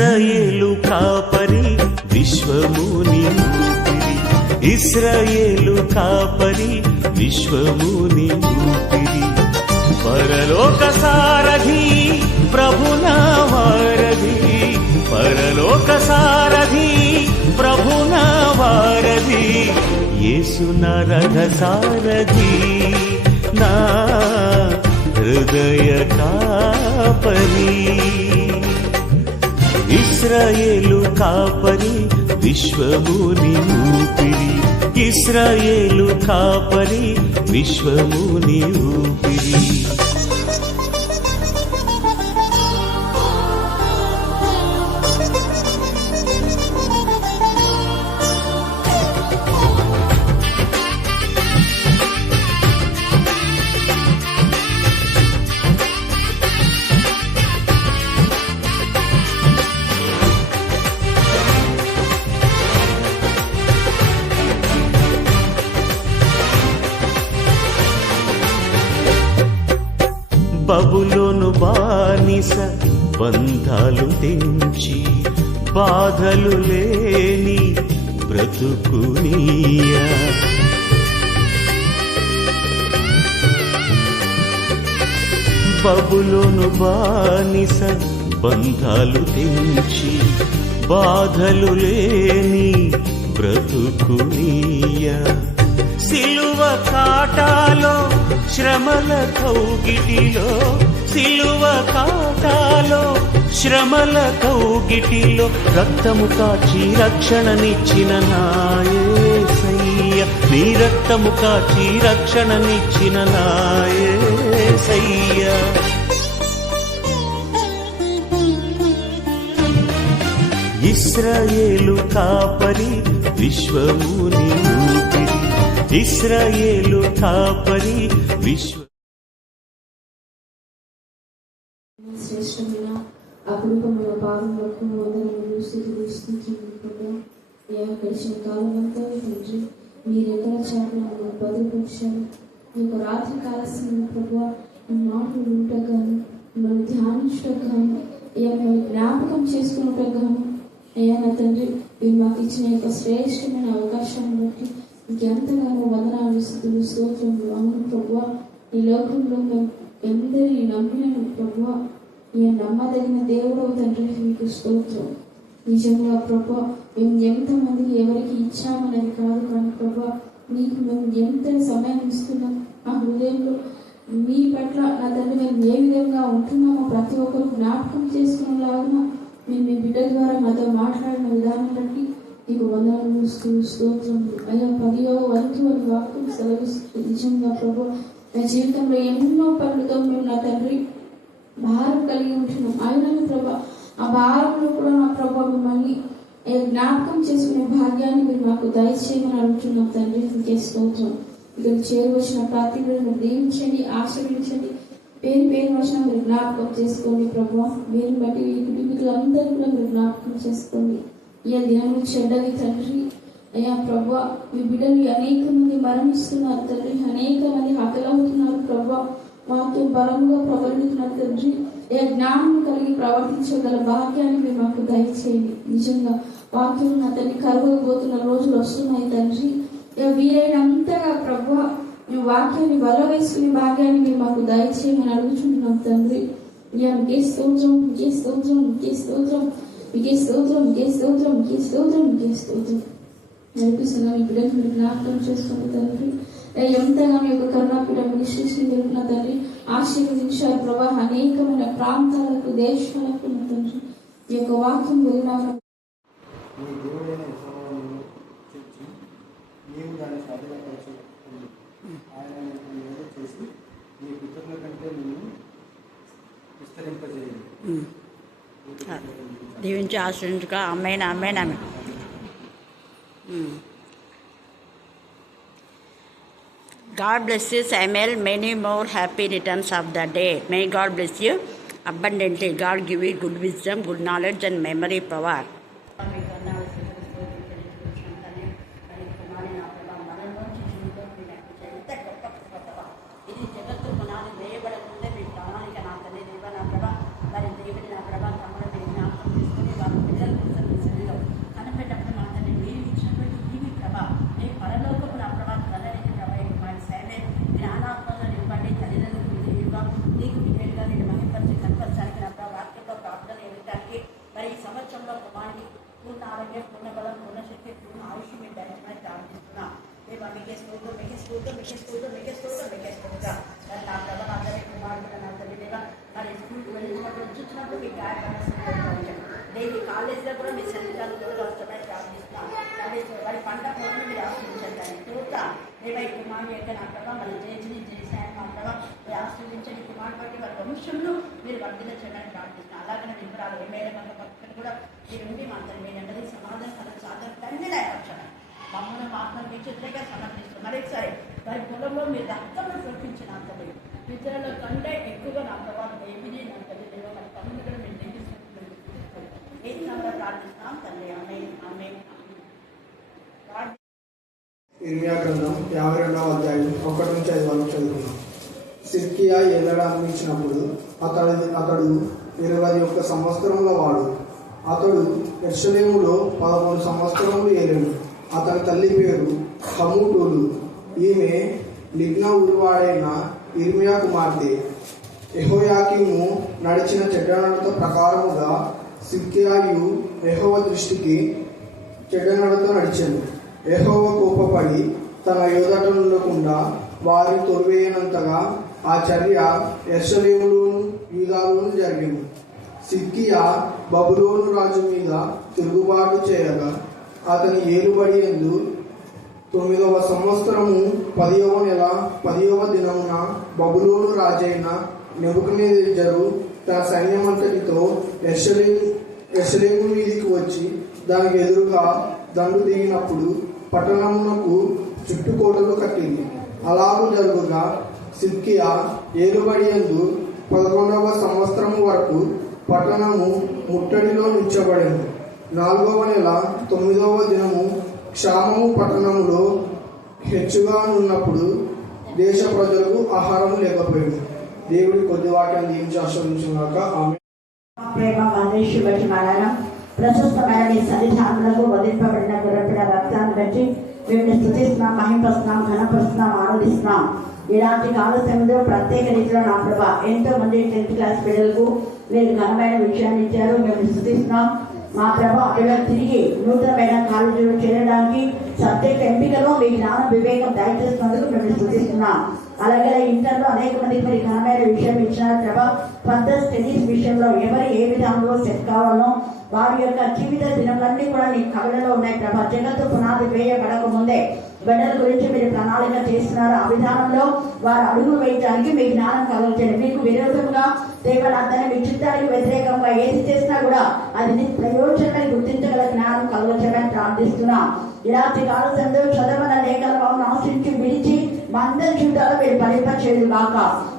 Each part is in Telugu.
ఇశ్రాయేలు కాపరి విశ్వముని ఊపిరి, ఇశ్రాయేలు కాపరి విశ్వముని ఊపిరి, పరలోక సారథి ప్రభునా వారధి, పరలోక సారథి ప్రభునా వారధి, యేసు నా రథ సారథి నా హృదయ కాపరి. ఇశ్రాయేలు కాపరి విశ్వముని ఊపిరి, ఇశ్రాయేలు కాపరి విశ్వముని ఊపిరి. బబులోను బానిస బంధాలు తెంచి, బాధలు లేని బ్రతుకునియా, బబులోను బానిస బంధాలు తెంచి, బాధలు లేని బ్రతుకునియా, సిలువ కాటాలో శ్రమల కౌగిటిలో, సిలువ కాటాలో శ్రమల కౌగిటిలో, రక్తము కాచి రక్షణనిచ్చిన నా యేసయ్య, నీ రక్తము కాచి రక్షణనిచ్చిన నా యేసయ్య. ఇశ్రాయేలు కాపరి విశ్వముని ఊపిరి, ఇశ్రాయేలు కాపరి విశ్వ. శ్రేష్టమైన అపురూపమైన పాదములకు వందనములు స్తుతులు స్తుతించుకుంటున్నాం. గడిచిన కాలం అంతా తండ్రి మీ రెక్కల చాటున భద్రపరిచారు. ఈ యొక్క రాత్రి కాల సమయం ప్రభువా మీ మాటలు వినుటకు గాను, మిమ్మల్ని ధ్యానించుటకు గాను, మేము జ్ఞాపకం చేసుకున్నటకు గాను అయ్యా నా తండ్రి మీరు మాకు ఇచ్చిన యొక్క శ్రేష్టమైన అవకాశాన్ని బట్టి మీకు ఎంతగానో వందనాలు స్తుతులు స్తోత్రములు. అవును ప్రభువా, ఈ లోకంలో మేము ఎందరి నమ్మిన ప్రభువా ఈ నమ్మదగిన దేవుడు తండ్రి మీకు స్తోత్రం. నిజంగా ప్రభువా మేము ఎంతమందికి ఎవరికి ఇచ్చామనేది కాదు, కానీ ప్రభువా నీకు మేము ఎంత సమయం ఇస్తున్నాం, ఆ హృదయంలో మీ పట్ల నా తండ్రి మేము ఏ విధంగా ఉంటున్నామో ప్రతి ఒక్కరు జ్ఞాపకం చేసుకునేలాగా మేము మీ బిడ్డ ద్వారా మాతో మాట్లాడిన విధానం బట్టి నీకు వందనాలు స్తోత్రం. అయ్యా 10వ వంతు అని వాక్యం సెలవిస్తుంది. నిజంగా ప్రభు నా జీవితంలో ఎన్నో పనులతో మేము నా తండ్రి భారం కలిగి ఉంటున్నాం. అయినను ప్రభా ఆ భారంలో కూడా నా ప్రభా మిమ్మల్ని జ్ఞాపకం చేసుకునే భాగ్యాన్ని మీరు మాకు దయచేయమని అడుగుతున్నాం తండ్రి. నీకే స్తోత్రం. ఇక్కడ చేరువచ్చిన ప్రతి మీరు దీవించండి, ఆశీర్వదించండి. పేరు పేరు వచ్చిన మీరు జ్ఞాపకం చేసుకోండి ప్రభా. మీరు బట్టి ఈ కుటుంబీకులందరూ కూడా మీరు జ్ఞాపకం చేసుకోండి. ఈ దినములు చెడ్డవి తండ్రి. అయ్యా ప్రభా మీ బిడ్డలు అనేక మంది మరణిస్తున్నారు తండ్రి, అనేక మంది హతలవుతున్నారు ప్రభా. మాతో బలముగా ప్రవర్తిస్తున్నారు తండ్రి. జ్ఞానం కలిగి ప్రవర్తించగల భాగ్యాన్ని మీరు మాకు దయచేయండి. నిజంగా వాక్యం నా తండ్రి కరువైపోతున్న రోజులు వస్తున్నాయి తండ్రి. వీలైనంతగా ప్రభా నువ్వు వాక్యాన్ని వల్ల వేసుకునే భాగ్యాన్ని మీరు మాకు దయచేయమని అడుగుతుంటున్నాం తండ్రి. మీకే స్తోత్రం, మీకే స్తోత్రం, మీకే స్తోత్రం, మీకే స్తోత్రం, మీకే స్తోత్రం, మీకే స్తోత్రం, మీకే స్తోత్రం. నడిపిస్తున్నా మీ బిడ్డను మీరు జ్ఞాపకం చేసుకోండి తండ్రి. ఎంతగా మీ యొక్క కరుణాపీఠ విశ్లేషణ జరుగుతున్న తండ్రి ఆశీర్వదించారు ప్రభా. అనేకమైన ప్రాంతాలకు దేశాలకు తండ్రి ఈ యొక్క వాక్యం వెళ్ళినా దీవించి ఆశ్రయించుక. అమ్మాయినా అమ్మాయినా God bless you, Samuel. Many more happy returns of the day. May God bless you abundantly. God give you good wisdom, good knowledge and memory power. నా ప్రభ నా తల్లి కుమారుడు నా తల్లి దేవా మరి స్కూల్కి వెళ్ళినప్పుడు చూసినప్పుడు మీ గాయపడాల్సింది డైలీ కాలేజీలో కూడా మీ శరీరాలు కూడా వస్తున్నాయి ప్రార్థిస్తున్నాం వారి పంట పోవడం మీరు ఆశ్రయించండి తోట దేవా ఈ కుమారుడు యొక్క నా ప్రభ మరి జయించాయని మా ప్రభ మీరు ఆశ్రయించండి కుమారుడు బట్టి వారి వంశంలో మీరు వర్ధిల చేయడానికి ప్రార్థిస్తున్నాం అలాగనే వివరాలు ఏమైనా మన పక్కన కూడా మీరు ఉండి మా తల్లి మీరు అందరి సమాధానం సాధన తండ్రి లేకపోతే మమ్మల్ని మాత్రం మీ చేతులుగా సమర్పిస్తాం మరొకసారి వారి పొలంలో మీరు రక్తంలో చూపించిన తల్లి పితరుల కంటే ఎక్కువగా నా ప్రభావం ఏమిది నా తల్లి దేవ మన తమ్ముడు కూడా మేము నెగ్గిస్తున్నాం ఏ సమయంలో ప్రార్థిస్తున్నాం తండ్రి ఆమె ఆమె ఇర్మియా గ్రంథం 52వ అధ్యాయం 1 నుంచి 5 వరకు చదువుకున్నాం. సిద్కియా ఏలడ అందించినప్పుడు అతడు 21 సంవత్సరముల వాడు. అతడు యెరూషలేములో 11 సంవత్సరములు ఏలెను. అతని తల్లి పేరు హమూటూలు. ఈమె లిబ్నా ఊరివాడైన ఇర్మియా కుమార్తె. యెహోయాకీము నడిచిన చెడ్డ నడత ప్రకారముగా సిద్కియాయు యెహోవా దృష్టికి చెడ్డ నడత నడిచెను. యెహోవా కోపపడి తన యోదట ఉండకుండా వారి తొలివేయనంతగా ఆ చర్య యెరూషలేములోను యూదాలోను జరిగింది. సిద్కియా బబులోను రాజు మీద తిరుగుబాటు చేయగా అతని ఏలుబడి యందు 9వ సంవత్సరము 10వ నెల 10వ దినమున బబులోను రాజైన నెబుకద్నెజరు తన సైన్యమంతటితో యెరూషలేము మీదికి వచ్చి దానికి ఎదురుగా దండు దిగినప్పుడు పట్టణమునకు చుట్టుకోటలు కట్టింది. అలాగూ జరుగుగా సిద్కియా ఏలుబడి యందు 11వ సంవత్సరము వరకు పట్టణము ముట్టడిలో ఉంచబడింది. 4వ నెల 9వ దినము క్షామము పట్టణములో హెచ్చుగా ఉన్నప్పుడు దేశ ప్రజలకు ఆహారం లేకపోయింది. దేవుడి కొద్ది వాక్యాన్ని దీవించి ఆశీర్వదించుగాక. ఆమె ప్రేమ మహేష్ బట్టి మరణం ప్రశస్తమైన మీ సన్నిధానములకు వదిలింపబడిన గురపిన రక్తాన్ని బట్టి మేము స్తుతిస్తున్నాం, మహింపస్తున్నాం, ఘనపరుస్తున్నాం, ఆనందిస్తున్నాం. ఇలాంటి కాల సమయంలో ప్రత్యేక రీతిలో నా ప్రభ ఎంతో మంది 10th క్లాస్ పిల్లలకు మీరు ఘనమైన విషయాన్ని ఇచ్చారు. మేము స్తుతిస్తున్నాం మా ప్రభ. ఇలా తిరిగి నూతనమైన కాలేజీలో చేరడానికి సబ్జెక్ట్ ఎంపికలో మీ జ్ఞానం వివేకం దయచేస్తున్నందుకు మేము స్తుతిస్తున్నాం. అలాగే ఇంటర్లో అనేక మందికి మరి ఘనమైన విషయం ఇచ్చిన ప్రభ. ఫర్దర్ స్టడీస్ విషయంలో ఎవరు ఏ విధంలో సెట్ కావాలో వారి యొక్క జీవిత దినములన్నీ కూడా నీ కళలో ఉన్నాయి ప్రభా. జగత్తు పునాది వేయబడక ముందే బిడ్డల గురించి మీరు ప్రణాళిక చేస్తున్నారు. ఆ విధానంలో వారు అడుగు వేయడానికి మీ జ్ఞానం కలగచండి. మీకు విరోధంగా దేవనాథాన్ని మీ చిత్తానికి వ్యతిరేకంగా ఏది చేసినా కూడా అది నీ ప్రయోజనమై గుర్తించగల జ్ఞానం కలగచమని ప్రార్థిస్తున్నాం. ఇలాంటి కాలంలో చదవన లేఖలను ఆశించి విడిచి మందరి చూడాలో మీరు ఫలింపచేయదు కాక.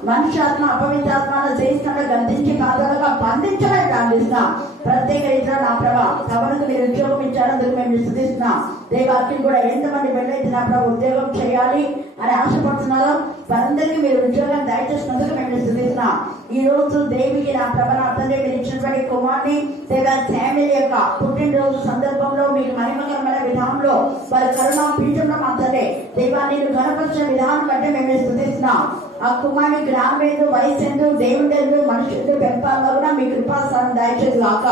మనుష్యాత్మ అపవిత్రాత్మను చేస్తున్న గద్దించి పాదాలుగా బంధించమని ప్రార్థిస్తున్నాం. ప్రత్యేక రీతిలో నా ప్రభా సభలకు మీరు ఉద్యోగం ఇచ్చారందుకు మేము స్తుతిస్తున్నాం. దేవాకి కూడా ఎంతమంది వెళ్ళైతే నా ప్రభా ఉద్యోగం చేయాలి అని ఆశపడుతున్నారో వారందరికీ మీరు ఉద్యోగం దయచేసినందుకు మేము స్తుతిస్తున్నాం. ఈ రోజు దేవికి నా ప్రభ నా తండ్రి మీరు ఇచ్చినటువంటి కుమార్ని దేవా ఫ్యామిలీ యొక్క పుట్టినరోజు సందర్భంలో మీకు మహిమకరమైన విధానంలో వారి కరుణా పీఠంలో మా తండ్రి దేవా నేను ఘనపరిచిన విధానం కంటే మేము స్తుతిస్తున్నాం. ఆ కుమారుని గ్రామేందు వయసేందు దేవుడేందు మనుషులు పెంపాలలో కూడా మీ కృపాసారం దయచేది కాక.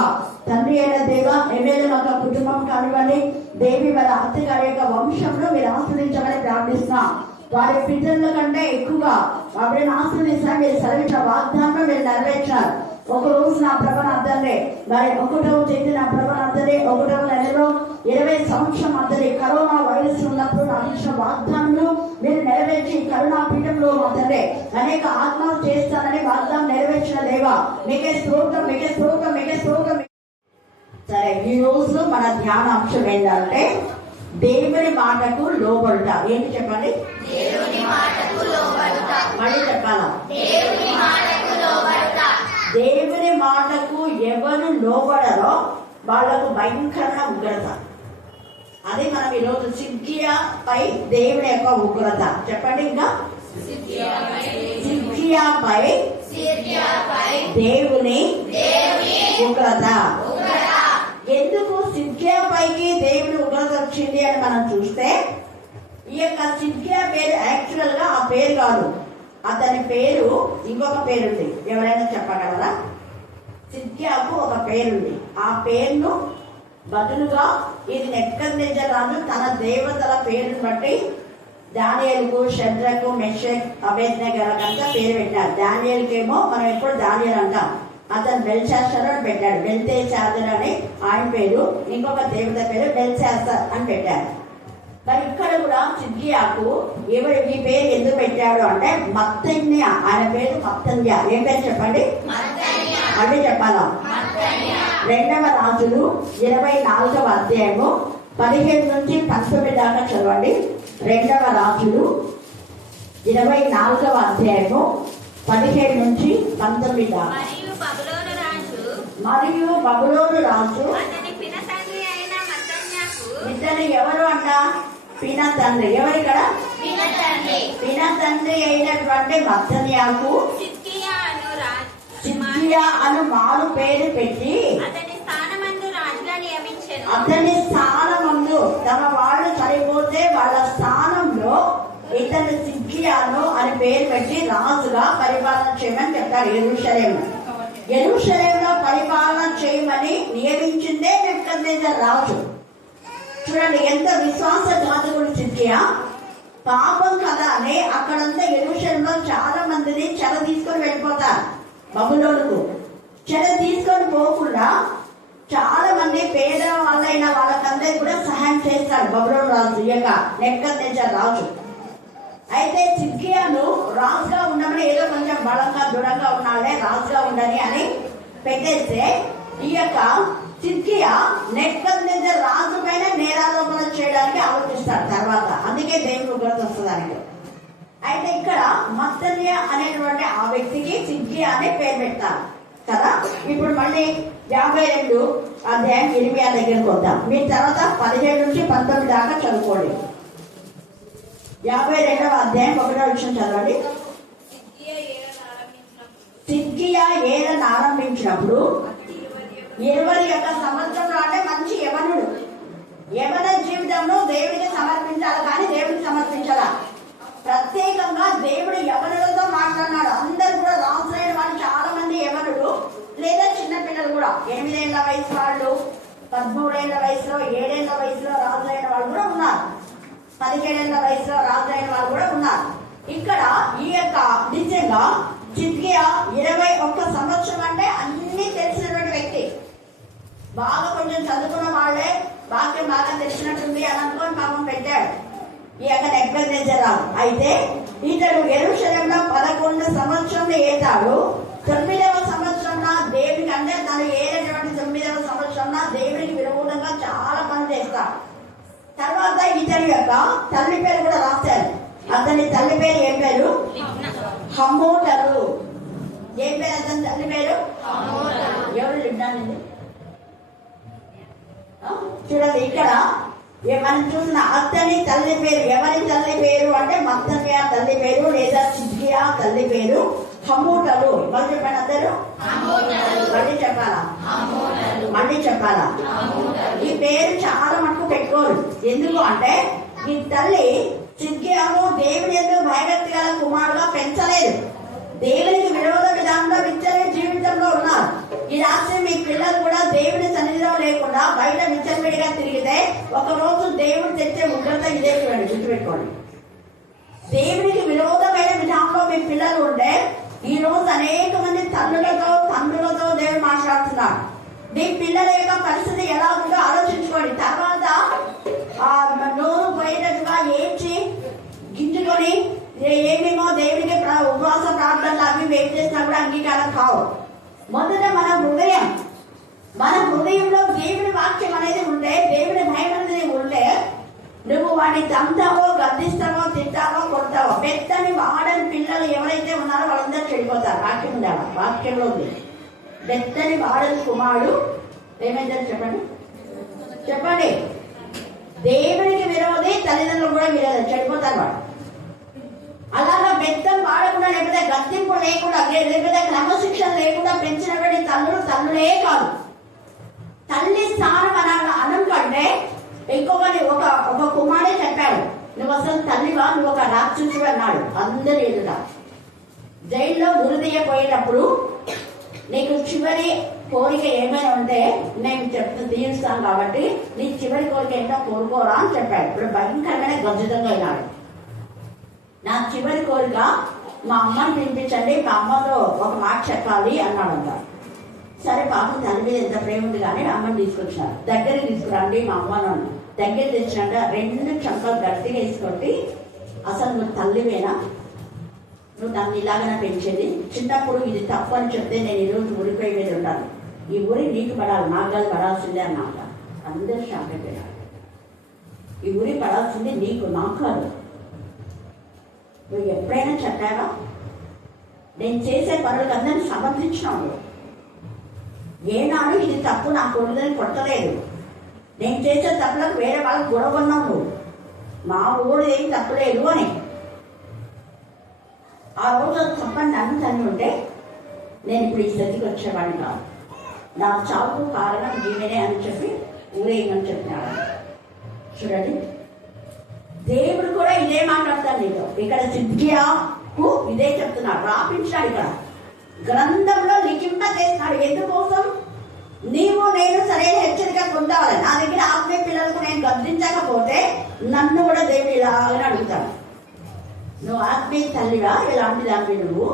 తండ్రి అయిన దేవ ఎమ్మెల్యే ఒక కుటుంబం కానివ్వండి దేవి వారి అత్తగారి యొక్క వంశంలో మీరు ఆశ్రయించమని ప్రార్థిస్తున్నాం. వారి పితరుల కంటే ఎక్కువగా వారిని ఆశ్రయిస్తారు. మీరు సెలవించిన వాగ్దానం మీరు నెరవేర్చారు. ఒక రోజు నా ప్రభానందరే మరి 1వ తేదీ నా ప్రభానందరే 1వ నెలలో 20 సంవత్సరం అందరి కరోనా వైరస్ ఉన్నప్పుడు నాకు ఇచ్చిన వాగ్దానంలో మీరు నెరవేర్చి కరోనా పీఠంలో అందరే అనేక ఆత్మలు చేస్తానని వాగ్దానం నెరవేర్చిన దేవా మీకే స్తోత్రం, మీకే స్తోత్రం, మీకే స్తోత్రం. సరే, ఈ రోజు మన ధ్యాన అంశం ఏంటంటే దేవుని మాటకు లోబడుట. ఏంటి చెప్పండి? మళ్ళీ చెప్పాలా? దేవుని మాటకు ఎవరు లోబడరో వాళ్లకు భయంకరమైన ఉగ్రత. అది మనం ఈరోజు సిద్కియాపై దేవుని యొక్క ఉగ్రత. చెప్పండి ఇంకా సిద్కియాపై దేవుని ఉగ్రత. ఎందుకు సిద్కియాపైకి దేవుని ఉగ్రత వచ్చింది అని మనం చూస్తే ఈ యొక్క సిద్కియా పేరు యాక్చువల్ గా ఆ పేరు కాదు, అతని పేరు ఇంకొక పేరుంది. ఎవరైనా చెప్పగలరా? సిద్కియాకు ఒక పేరుంది. ఆ పేరును బదులుగా ఇది నెబుకద్నెజరు తన దేవతల పేరును బట్టి దానియేలుకు, షద్రకు, మెషక్, అబేద్నెగోలకంతా పేరు పెట్టారు. దానియేలుకేమో మనం ఎప్పుడు దానియేలు అంటాం. అతను బెల్షాస్సర్ అని పెట్టాడు. బెల్తెషాజర్ అని ఆయన పేరు. ఇంకొక దేవత పేరు బెల్షాస్సర్ అని పెట్టారు. మరి ఇక్కడ కూడా సిద్కియాకు ఈ పేరు ఎందుకు పెట్టాడు అంటే మత్తన్య, ఆయన పేరు మత్తన్య. ఏం పేరు చెప్పండి? అంటే చెప్పాలా? 2వ రాజులు 24వ అధ్యాయము 17 నుంచి 19 దాకా చదవండి. 2వ రాజులు 24వ అధ్యాయము 17 నుంచి 19 దాకా. మరియు బబులోను రాజు ఇతను ఎవరు అంట? పిన తండ్రి. ఎవరు ఇక్కడ? పిన తండ్రి అయినటువంటి మత్తన్యాకు సిద్కియా అను మారు పేరు పెట్టి అతని స్థానమందు తమ వాళ్ళు చనిపోతే వాళ్ళ స్థానంలో ఇతను సిద్కియాను అని పేరు పెట్టి రాజుగా పరిపాలన చేయమని చెప్తారు. యెరూషలేములో పరిపాలన చేయమని నియమించిందే నెబుకద్నెజర్ రాజు. చూడండి ఎంత విశ్వాసఘాతకుడు సిద్కియా. పాపం కదా అని అక్కడంతా యెరూషలేములో చాలా మందిని చెర తీసుకొని వెళ్ళిపోతారు బబులోనుకు. చెర తీసుకొని పోకుండా చాలా మంది పేద వాళ్ళైన వాళ్ళకందరికీ కూడా సహాయం చేస్తాడు బబులోను రాజు, ఈ యొక్క నెబుకద్నెజర్ రాజు. అయితే సిద్కియాను రాజుగా ఉండమని ఏదో కొంచెం బలంగా దృఢంగా ఉన్నాడే రాజుగా ఉండని అని పెట్టేస్తే ఈ యొక్క సిద్కియా నెబుకద్నెజర్ రాజు పైన నేరారోపణ చేయడానికి ఆలోచిస్తాడు తర్వాత. అందుకే దేవుడు ఉగ్రత వస్తుంది ఆయనకు. అయితే ఇక్కడ మత్తన్య అనేటువంటి ఆ వ్యక్తికి సిద్కియా అనే పేరు పెడతారు కదా. ఇప్పుడు మళ్ళీ 52 అధ్యాయం 26 దగ్గరకు వద్దాం. మీరు తర్వాత 17 నుంచి 19 దాకా చదువుకోండి. 52వ అధ్యాయం 1వ వచనం చదవండి. సిద్కియా ఏలన ఆరంభించినప్పుడు 21 సంవత్సరంలో అంటే మంచి యవనుడు. యవన జీవితంలో దేవుడికి సమర్పించాలి కానీ దేవుడికి సమర్పించాలా? ప్రత్యేకంగా దేవుడు యవనులతో మాట్లాడినాడు. అందరు కూడా రాజులైన వాళ్ళు చాలా మంది యవనుడు లేదా చిన్న పిల్లలు కూడా 8 ఏళ్ల వయసు వాళ్ళు, 13 ఏళ్ల వయసులో, 7 ఏళ్ల వయసులో రాజులైన వాళ్ళు కూడా ఉన్నారు. 17 ఏళ్ల వయసులో రాజులైన వాళ్ళు కూడా ఉన్నారు. ఇక్కడ ఈ యొక్క నిజంగా సిద్కియా 21 సంవత్సరం అంటే అన్ని తెలిసినటువంటి వ్యక్తి. బాగా కొంచెం చదువుకున్న వాళ్ళే వాక్యం బాగా తెలిసినట్టుంది అని అనుకొని పాపం పెట్టాడు ఈ యొక్క నెబుకద్నెజర్ రాజు. అయితే ఇతడు యెరూషలేములో 11 సంవత్సరంలో ఏతాడు. 9వ సంవత్సరంలో దేవుడికి అంటే తను ఏదైనటువంటి 9వ సంవత్సరంలో దేవుడికి విరోధంగా చాలా పనులు చేస్తాడు. తర్వాత ఇతని యొక్క తల్లి పేరు కూడా రాశారు. అతని తల్లి పేరు ఏం పేరు? హమోటలు. ఏం పేరు అతని తల్లి పేరు? ఎవరు లిబ్నాన్? చూడండి ఇక్కడ మనం చూసిన అతని తల్లి పేరు. ఎవరి తల్లి పేరు అంటే మత్తన్య తల్లి పేరు లేదా సిద్కియా తల్లి పేరు హమోటలు. మళ్ళీ చెప్పండి అందరూ. మళ్ళీ చెప్పాలా? ఈ పేరు చాలా మటుకు పెట్టుకోరు. ఎందుకు అంటే ఈ తల్లి సిద్కియాను దేవుని ఎందుకు భయభక్తి గల కుమారుగా పెంచలేదు. దేవునికి విరోధ విధానంలో విచ్చలవిడి జీవితంలో ఉన్నారు. ఈ రాత్రి మీ పిల్లలు కూడా దేవుని సన్నిధిలో లేకుండా బయట విచ్చలవిడిగా తిరిగితే ఒక రోజు దేవుడు తెచ్చే ఉగ్రత ఇదే. చూడండి, గుర్తుపెట్టుకోండి. దేవునికి విరోధమైన విధానంలో మీ పిల్లలు ఉంటే ఈ రోజు అనేక మంది తండ్రులతో దేవుడు మాట్లాడుతున్నారు. మీ పిల్లల యొక్క పరిస్థితి ఎలా ఉందో ఆలోచించుకోండి. తర్వాత నోరు పోయేటట్టుగా ఏడ్చి గింజుకొని ఏమేమో దేవుడికి ఉపవాస ప్రార్థనలు అవి ఏం చేసినా కూడా అంగీకారం కావు. మొదట మన హృదయంలో దేవుడి వాక్యం అనేది ఉంటే, దేవుడి భయం అనేది ఉంటే నువ్వు వాడిని తంతావో, గద్దిస్తావో, తింటావో, కొడతావో. పెద్దని వాడని పిల్లలు ఎవరైతే ఉన్నారో వాళ్ళందరూ చెడిపోతారు. వాక్యం ఉండాలి. వాక్యంలో ఉంది బెత్తని వాడని కుమారుడు ఏమైందని చెప్పండి. దేవుడికి విరోధి, తల్లిదండ్రులు కూడా విరోధి, చెడిపోతారు వాడు. అలాగా బెత్తం వాడకుండా లేకపోతే గద్దింపు లేకుండా లేకపోతే క్రమశిక్షణ లేకుండా పెంచినటువంటి తల్లులే కాదు. తల్లి స్థానం అనం కంటే ఇంకొకటి ఒక కుమారుడే చెప్పాడు, నువ్వు అసలు తల్లివా, నువ్వు ఒక రాక్షసుడు అన్నాడు అందరి ఎదుట. జైల్లో గురిదీయపోయేటప్పుడు నీకు చివరి కోరిక ఏమైనా ఉంటే నేను తీరుస్తాను కాబట్టి నీ చివరి కోరిక ఏంటో కోరుకోరా అని చెప్పాడు. ఇప్పుడు భయంకరమైన గర్జితంగా అయినాడు. నా చివరి కోరిక మా అమ్మని పిలిపించండి, మా అమ్మతో ఒక మాట చెప్పాలి అన్నాడంట. సరే పాపం తల్లి మీద ఎంత ప్రేమ ఉంది కానీ అమ్మని తీసుకొచ్చినారు. దగ్గరికి తీసుకురండి మా అమ్మను. దగ్గర తెచ్చినట్ట 2 చంపలు గట్టిగా వేసుకొట్టి, అసలు నువ్వు తల్లివేనా, నువ్వు నన్ను ఇలాగనే పెంచేది, చిన్నప్పుడు ఇది తప్పు అని చెప్తే నేను ఈరోజు ఊరిపోయి మీద ఉంటాను, ఈ ఊరి నీకు పడాలి, నాగాలు పడాల్సిందే అన్నమాట. అందరూ షాక్ అయిపోయినారు. ఈ ఊరి పడాల్సింది నీకు, నాకు కాదు. నువ్వు ఎప్పుడైనా చెప్పావా? నేను చేసే పనులకు అందరినీ సమర్థించినావు. ఏనాడు ఇది తప్పు నా కొడుకుని కొట్టలేదు. నేను చేసే తప్పులకు వేరే వాళ్ళకి గొడవ ఉన్నావు. మా ఊరు ఏం తప్పులేదు అని ఆ రోజు తప్పని నన్ను తల్లి ఉంటే నేను ఇప్పుడు ఈ స్థితికి వచ్చేవాడిని కాదు. నా చావుకు కారణం ఈమెనే అని చెప్పి ఊరేయమని చెప్పినాడు. చూడండి, దేవుడు కూడా ఇదే మాట్లాడతాడు నీతో. ఇక్కడ సిద్ధియాకు ఇదే చెప్తున్నాడు, రాపించాడు. ఇక్కడ గ్రంథంలో లిఖింప చేస్తున్నాడు. ఎందుకోసం? నీవు నేను సరైన హెచ్చరిక పొందాలి. నా దగ్గర ఆత్మీయ పిల్లలకు నేను గద్దించకపోతే నన్ను కూడా దేవుడు ఇలాగని అడుగుతాడు. నువ్వు ఆత్మీయ తల్లిగా ఎలాంటి దాన్ని నువ్వు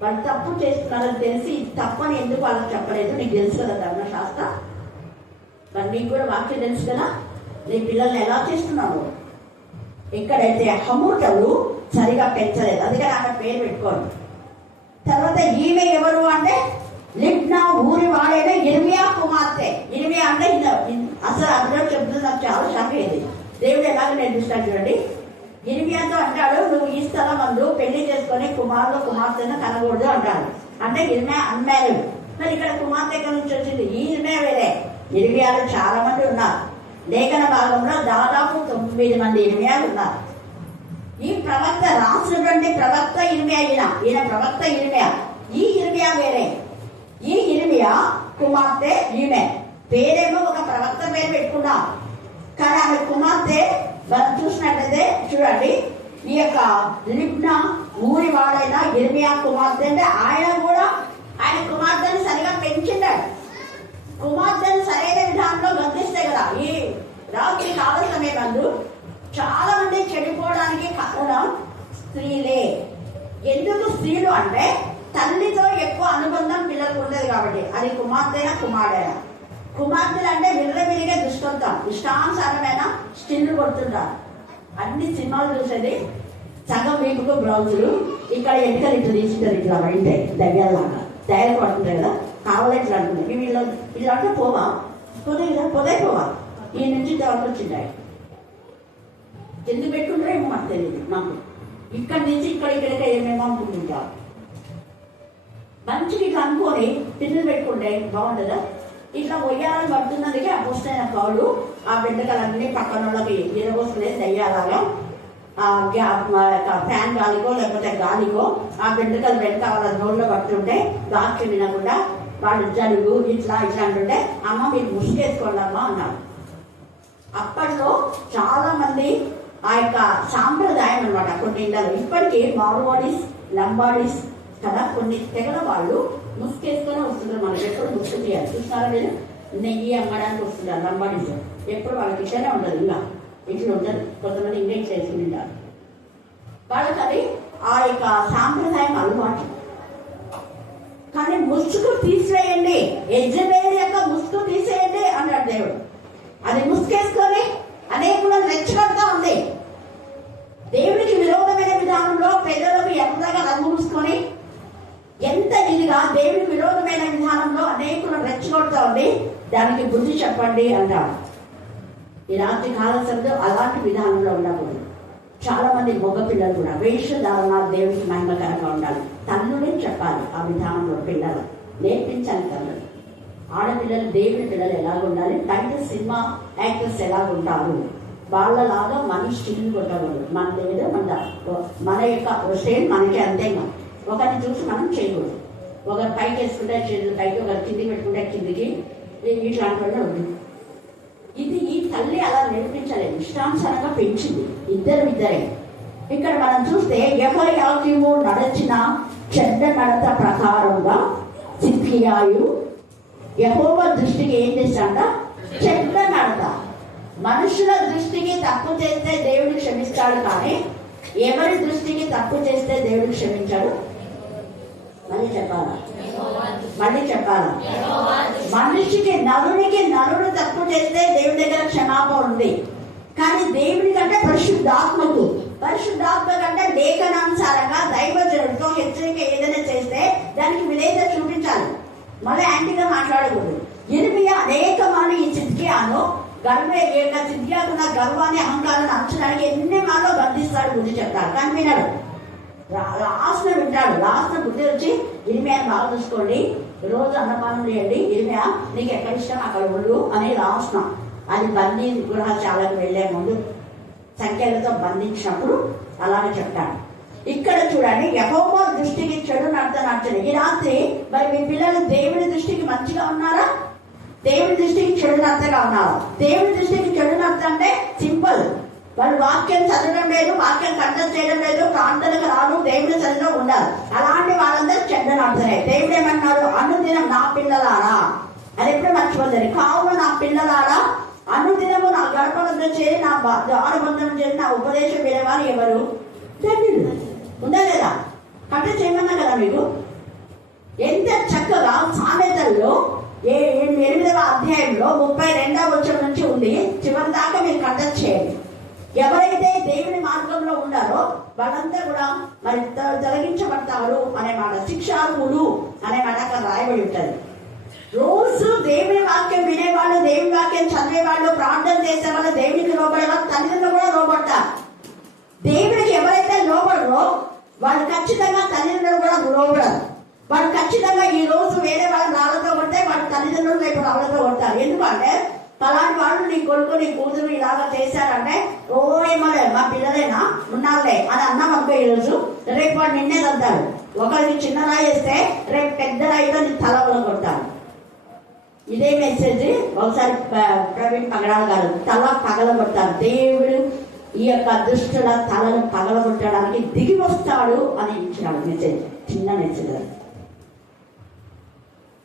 వాళ్ళు తప్పు చేస్తున్నారని తెలిసి తప్పని ఎందుకు వాళ్ళకి చెప్పలేదు? నీకు తెలుసు కదా ధర్మశాస్త్ర, మరి నీకు కూడా వాక్యం తెలుసు కదా. నీ పిల్లల్ని ఎలా చేస్తున్నావు? ఎక్కడైతే హమూటలు సరిగా పెంచలేదు, అందుకని అక్కడ పేరు పెట్టుకోండి. తర్వాత ఈమె ఎవరు అంటే లిబ్నా ఊరి వాడైన ఇర్మియా కుమార్తె. ఇర్మియా అంటే అసలు అందులో చెప్తుంది, నాకు చాలా షాక్ అయ్యేది. దేవుడు ఎలాగ నేర్పిస్తాడు చూడండి. ఇర్మియాతో అంటాడు, నువ్వు ఈ స్థలం మందు పెళ్లి చేసుకొని కుమారుడు కుమార్తెను కనకూడదు అంటాడు. అంటే ఇర్మియా అన్మ్యారీడ్. మరి ఇక్కడ కుమార్తె ఎక్కడి నుంచి వచ్చింది? ఈ ఇర్మియా వేరే. ఇర్మియాలు చాలా మంది ఉన్నారు. లేఖన భాగంలో దాదాపు 9 మంది ఇర్మియాలు ఉన్నారు. ఈ ప్రవక్త రాసినటువంటి ప్రవక్త ఇర్మియా. ఈయన ప్రవక్త ఇర్మియా. ఈ ఇర్మియా వేరే. ఈ ఇర్మియా కుమార్తె ఈమె. పేరేమో ఒక ప్రవక్త పేరు పెట్టుకున్నా, కానీ ఆమె కుమార్తె మనం చూసినట్లయితే చూడండి, ఈ యొక్క లిబ్నా ఊరి వాడైన ఇర్మియా కుమార్తె అంటే ఆయన కూడా ఆయన కుమార్తెను సరిగా పెంచిండాడు. కుమార్తెను సరైన విధానంలో గద్దిస్తే కదా. ఈ రాత్రి కాల సమయం చాలా మంది చెడిపోవడానికి కారణం స్త్రీలే. ఎందుకు స్త్రీలు అంటే తల్లితో ఎక్కువ అనుబంధం పిల్లలకు ఉండదు కాబట్టి. అది కుమార్తెనా కుమారుడైనా. కుమార్తెలు అంటే విర్రవిరిగే దుష్టంతం, ఇష్టానుసారమైన స్టిల్లు కొడుతుంటారు. అన్ని సినిమాలు చూసేది సగం వీపుకు బ్లౌజులు, ఇక్కడ ఎన్నికలు ఇట్లా తీసుకుంటారు, ఇట్లా పడితే దగ్గరలాగా తయారు పడుతుంటాయి కదా, కావాలి ఇట్లా అంటున్నాయి. వీళ్ళు అంటే పోవా పొదే పోవా ఈ నుంచి తర్వాత వచ్చింటాయి. ఎందుకు పెట్టుకుంటారేమో మాకు తెలియదు. మాకు ఇక్కడి నుంచి ఇక్కడికి ఏమేమో అనుకుంటుంటారు. మంచిగా ఇట్లా అనుకొని పిల్లలు పెట్టుకుంటే బాగుంటుందా? ఇట్లా ఒయ్యాలని పడుతున్నందుకే ఆ పుస్తైన కాళ్ళు ఆ బిడ్డకలన్నీ పక్కన వాళ్ళకి ఎరగొస్తున్నాయి దయ్యాలాగా. ఫ్యాన్ గాలికో లేకపోతే గాలికో ఆ బిడ్డకలు వెంట వాళ్ళ నోళ్ళలో పడుతుంటే వాక్యం వినకుండా వాళ్ళు జలుబు ఇట్లా అంటుంటే, అమ్మ మీరు ముసుగేసుకోండి అమ్మ అన్నారు. అప్పట్లో చాలా మంది ఆ యొక్క సాంప్రదాయం అనమాట. కొన్ని ఇళ్ళలో ఇప్పటికీ మార్వాడీస్ లంబాడీస్ కదా, కొన్ని తెగల వాళ్ళు ముసుకేసుకొని వస్తున్నారు. మనకి ఎప్పుడు ముసుగు తీయాలి చూస్తున్నారా? మీరు నెయ్యి అమ్మడానికి వస్తున్నారు లంబాడీస్. ఎప్పుడు వాళ్ళకి ఇట్లనే ఉండదు, ఇలా ఇట్లా ఉండదు. కొంతమంది ఇంగ్లీష్ చేసుకుంటారు. వాళ్ళకి అది ఆ యొక్క సాంప్రదాయం అలవాటు. కానీ ముసుగు తీసేయండి, యెజబెల్ యొక్క ముసుగు తీసేయండి అన్నాడు దేవుడు. అది ముసుకేసుకొని అనేకులను రెచ్చగొడతా ఉంది. దేవుడికి విరోధమైన విధానంలో పెద్దలకు ఎంతగా రంగు మూసుకొని ఎంత ఇదిగా దేవుడికి విరోధమైన విధానంలో అనేకులను రెచ్చగొడతా ఉంది. దానికి బుద్ధి చెప్పండి అంటాడు. ఈ రాత్రి కాలశంలో అలాంటి విధానంలో ఉండకూడదు. చాలా మంది మగ పిల్లలు కూడా వేషధారణ దేవుడికి మహిమకరంగా ఉండాలి. తల్లునే చెప్పాలి ఆ విధానంలో. పిల్లలు నేర్పించాలి. తల్లులు ఆడపిల్లలు దేవుడి పిల్లలు ఎలాగ ఉండాలి, బయట సినిమా యాక్టర్స్ ఎలాగ ఉంటారు వాళ్ళలాగా మనిషి చిల్లు కొట్టకూడదు. మన దగ్గర మన యొక్క స్టేజ్ మనకి అంతేగా. ఒకరిని చూసి మనం చేయకూడదు. ఒకరు పైకి వేసుకుంటే చేతులు పైకి, ఒకరు కిందికి పెట్టుకుంటే కిందికి, ఇట్లాంటి వాళ్ళు ఉంది. ఇది ఈ తల్లి అలా నేర్పించలేదు, ఇష్టానుసారంగా పెంచింది. ఇద్దరే. ఇక్కడ మనం చూస్తే యెహోయాకీము నడిచిన చెడ్డ నడత ప్రకారంగా సిద్కియాయు యెహోవా దృష్టికి ఏం చేశాడ? చెడ్డ నడత. మనుషుల దృష్టికి తప్పు చేస్తే దేవుడు క్షమిస్తాడు, కానీ ఎవరి దృష్టికి తప్పు చేస్తే దేవుడు క్షమించాడు? మళ్ళీ చెప్పాలా? మనిషికి నరుడు తప్పు చేస్తే దేవుడి దగ్గర క్షమాపణ ఉంది. కానీ దేవుడి కంటే పరిశుద్ధాత్మ కంటే లేఖనానుసారంగా దైవజనుడితో హెచ్చరిక ఏదైనా చేస్తే దానికి విధేయత చూపించాలి. మళ్ళీ యాంటీగా మాట్లాడకూడదు. ఇర్మియా అనేక మంది ఈ సిద్కియాను సిద్కియాకున్న గర్వాన్ని అహంకారాన్ని అంచడానికి ఎన్ని మాలో బంధిస్తాడు, బుద్ధి చెప్తాడు. కానీ విన్నాడు, లాస్ట్ వింటాడు. లాస్ట్ బుద్ధి వచ్చి ఇర్మియాని బాగా చూసుకోండి, రోజు అన్నపానం చేయండి, ఇర్మియా నీకు ఎక్కడ ఇష్టం అక్కడ ఉండు అని లాస్ట్. అది బందీ గృహశాలకు వెళ్లే ముందు సంఖ్యలతో బంధించినప్పుడు అలాగే చెప్తాడు. ఇక్కడ చూడండి, యెహోవా దృష్టికి చెడు నడతనచ్చని. ఈ రాత్రి మరి మీ పిల్లలు దేవుడి దృష్టికి మంచిగా ఉన్నారా? దేవుడి దృష్టికి చెడు నడతగా ఉన్నారా? దేవుడి దృష్టికి చెడు నడత అంటే సింపుల్, వాళ్ళు వాక్యం చదవడం లేదు, వాక్యం కంఠం చేయడం లేదు, ప్రార్థనకు రాను, దేవుడి సన్నిధిలో ఉండాలి. అలాంటి వాళ్ళందరూ చెడ్డ నడతనే. దేవుడు ఏమన్నాడు? అనుదినం నా పిల్లలారా, అది ఎప్పుడు మర్చిపోతుంది. కావున నా పిల్లలారా, అనుదినము నా గడపలతో చేరి నా ద్వారబంధనం చేరి నా ఉపదేశం వినేవారు ఎవరు? ధన్యులు. ఉందా లేదా? కట్ట చేయమన్నా కదా మీకు. ఎంత చక్కగా సామెతల్లో 8వ అధ్యాయంలో 32వ వచనం నుంచి ఉంది, చివరి దాకా మీరు కండక్ట్ చేయండి. ఎవరైతే దేవుని మార్గంలో ఉన్నారో వాళ్ళంతా కూడా మరి తొలగించబడతారు అనే మాట, శిక్షార్హులు అనే మాట అక్కడ రాయబడి ఉంటుంది. రోజు దేవుని వాక్యం వినేవాళ్ళు, దేవుని వాక్యం చదివేవాళ్ళు, ప్రార్థన చేసేవాళ్ళు, దేవునికి లోబడేవాళ్ళు, తల్లిదండ్రులు కూడా లోబడతారు. దేవుడికి ఎవరైతే లోబడరో వాళ్ళు ఖచ్చితంగా తల్లిదండ్రులు కూడా లోబడరు. వాళ్ళు ఖచ్చితంగా ఈ రోజు వేరే వాళ్ళ రాళ్లతో కొడితే వాళ్ళ తల్లిదండ్రులు రేపు రాళ్లతో కొడతారు. ఎందుకంటే పలాంటి వాళ్ళు నీ కొడుకు నీ కూతురు ఇలాగా చేశారంటే, ఓ ఏమలే మా పిల్లలేనా ఉన్నారులే అని అన్నాం అనుకో, ఈరోజు రేపు వాడు నిన్నే తగ్గుతాడు. ఒకరికి చిన్న రాయి వేస్తే రేపు పెద్ద రాయితో నీ తల కొడతాడు. ఇదే మెసేజ్ ఒకసారి ప్రవీణ్ పగడాల గారు తల పగలగొడతారు. దేవుడు ఈ యొక్క దుష్టుల తలను పగలగొట్టడానికి దిగి వస్తాడు అని ఇచ్చినాడు మెసేజ్, చిన్న మెసేజ్.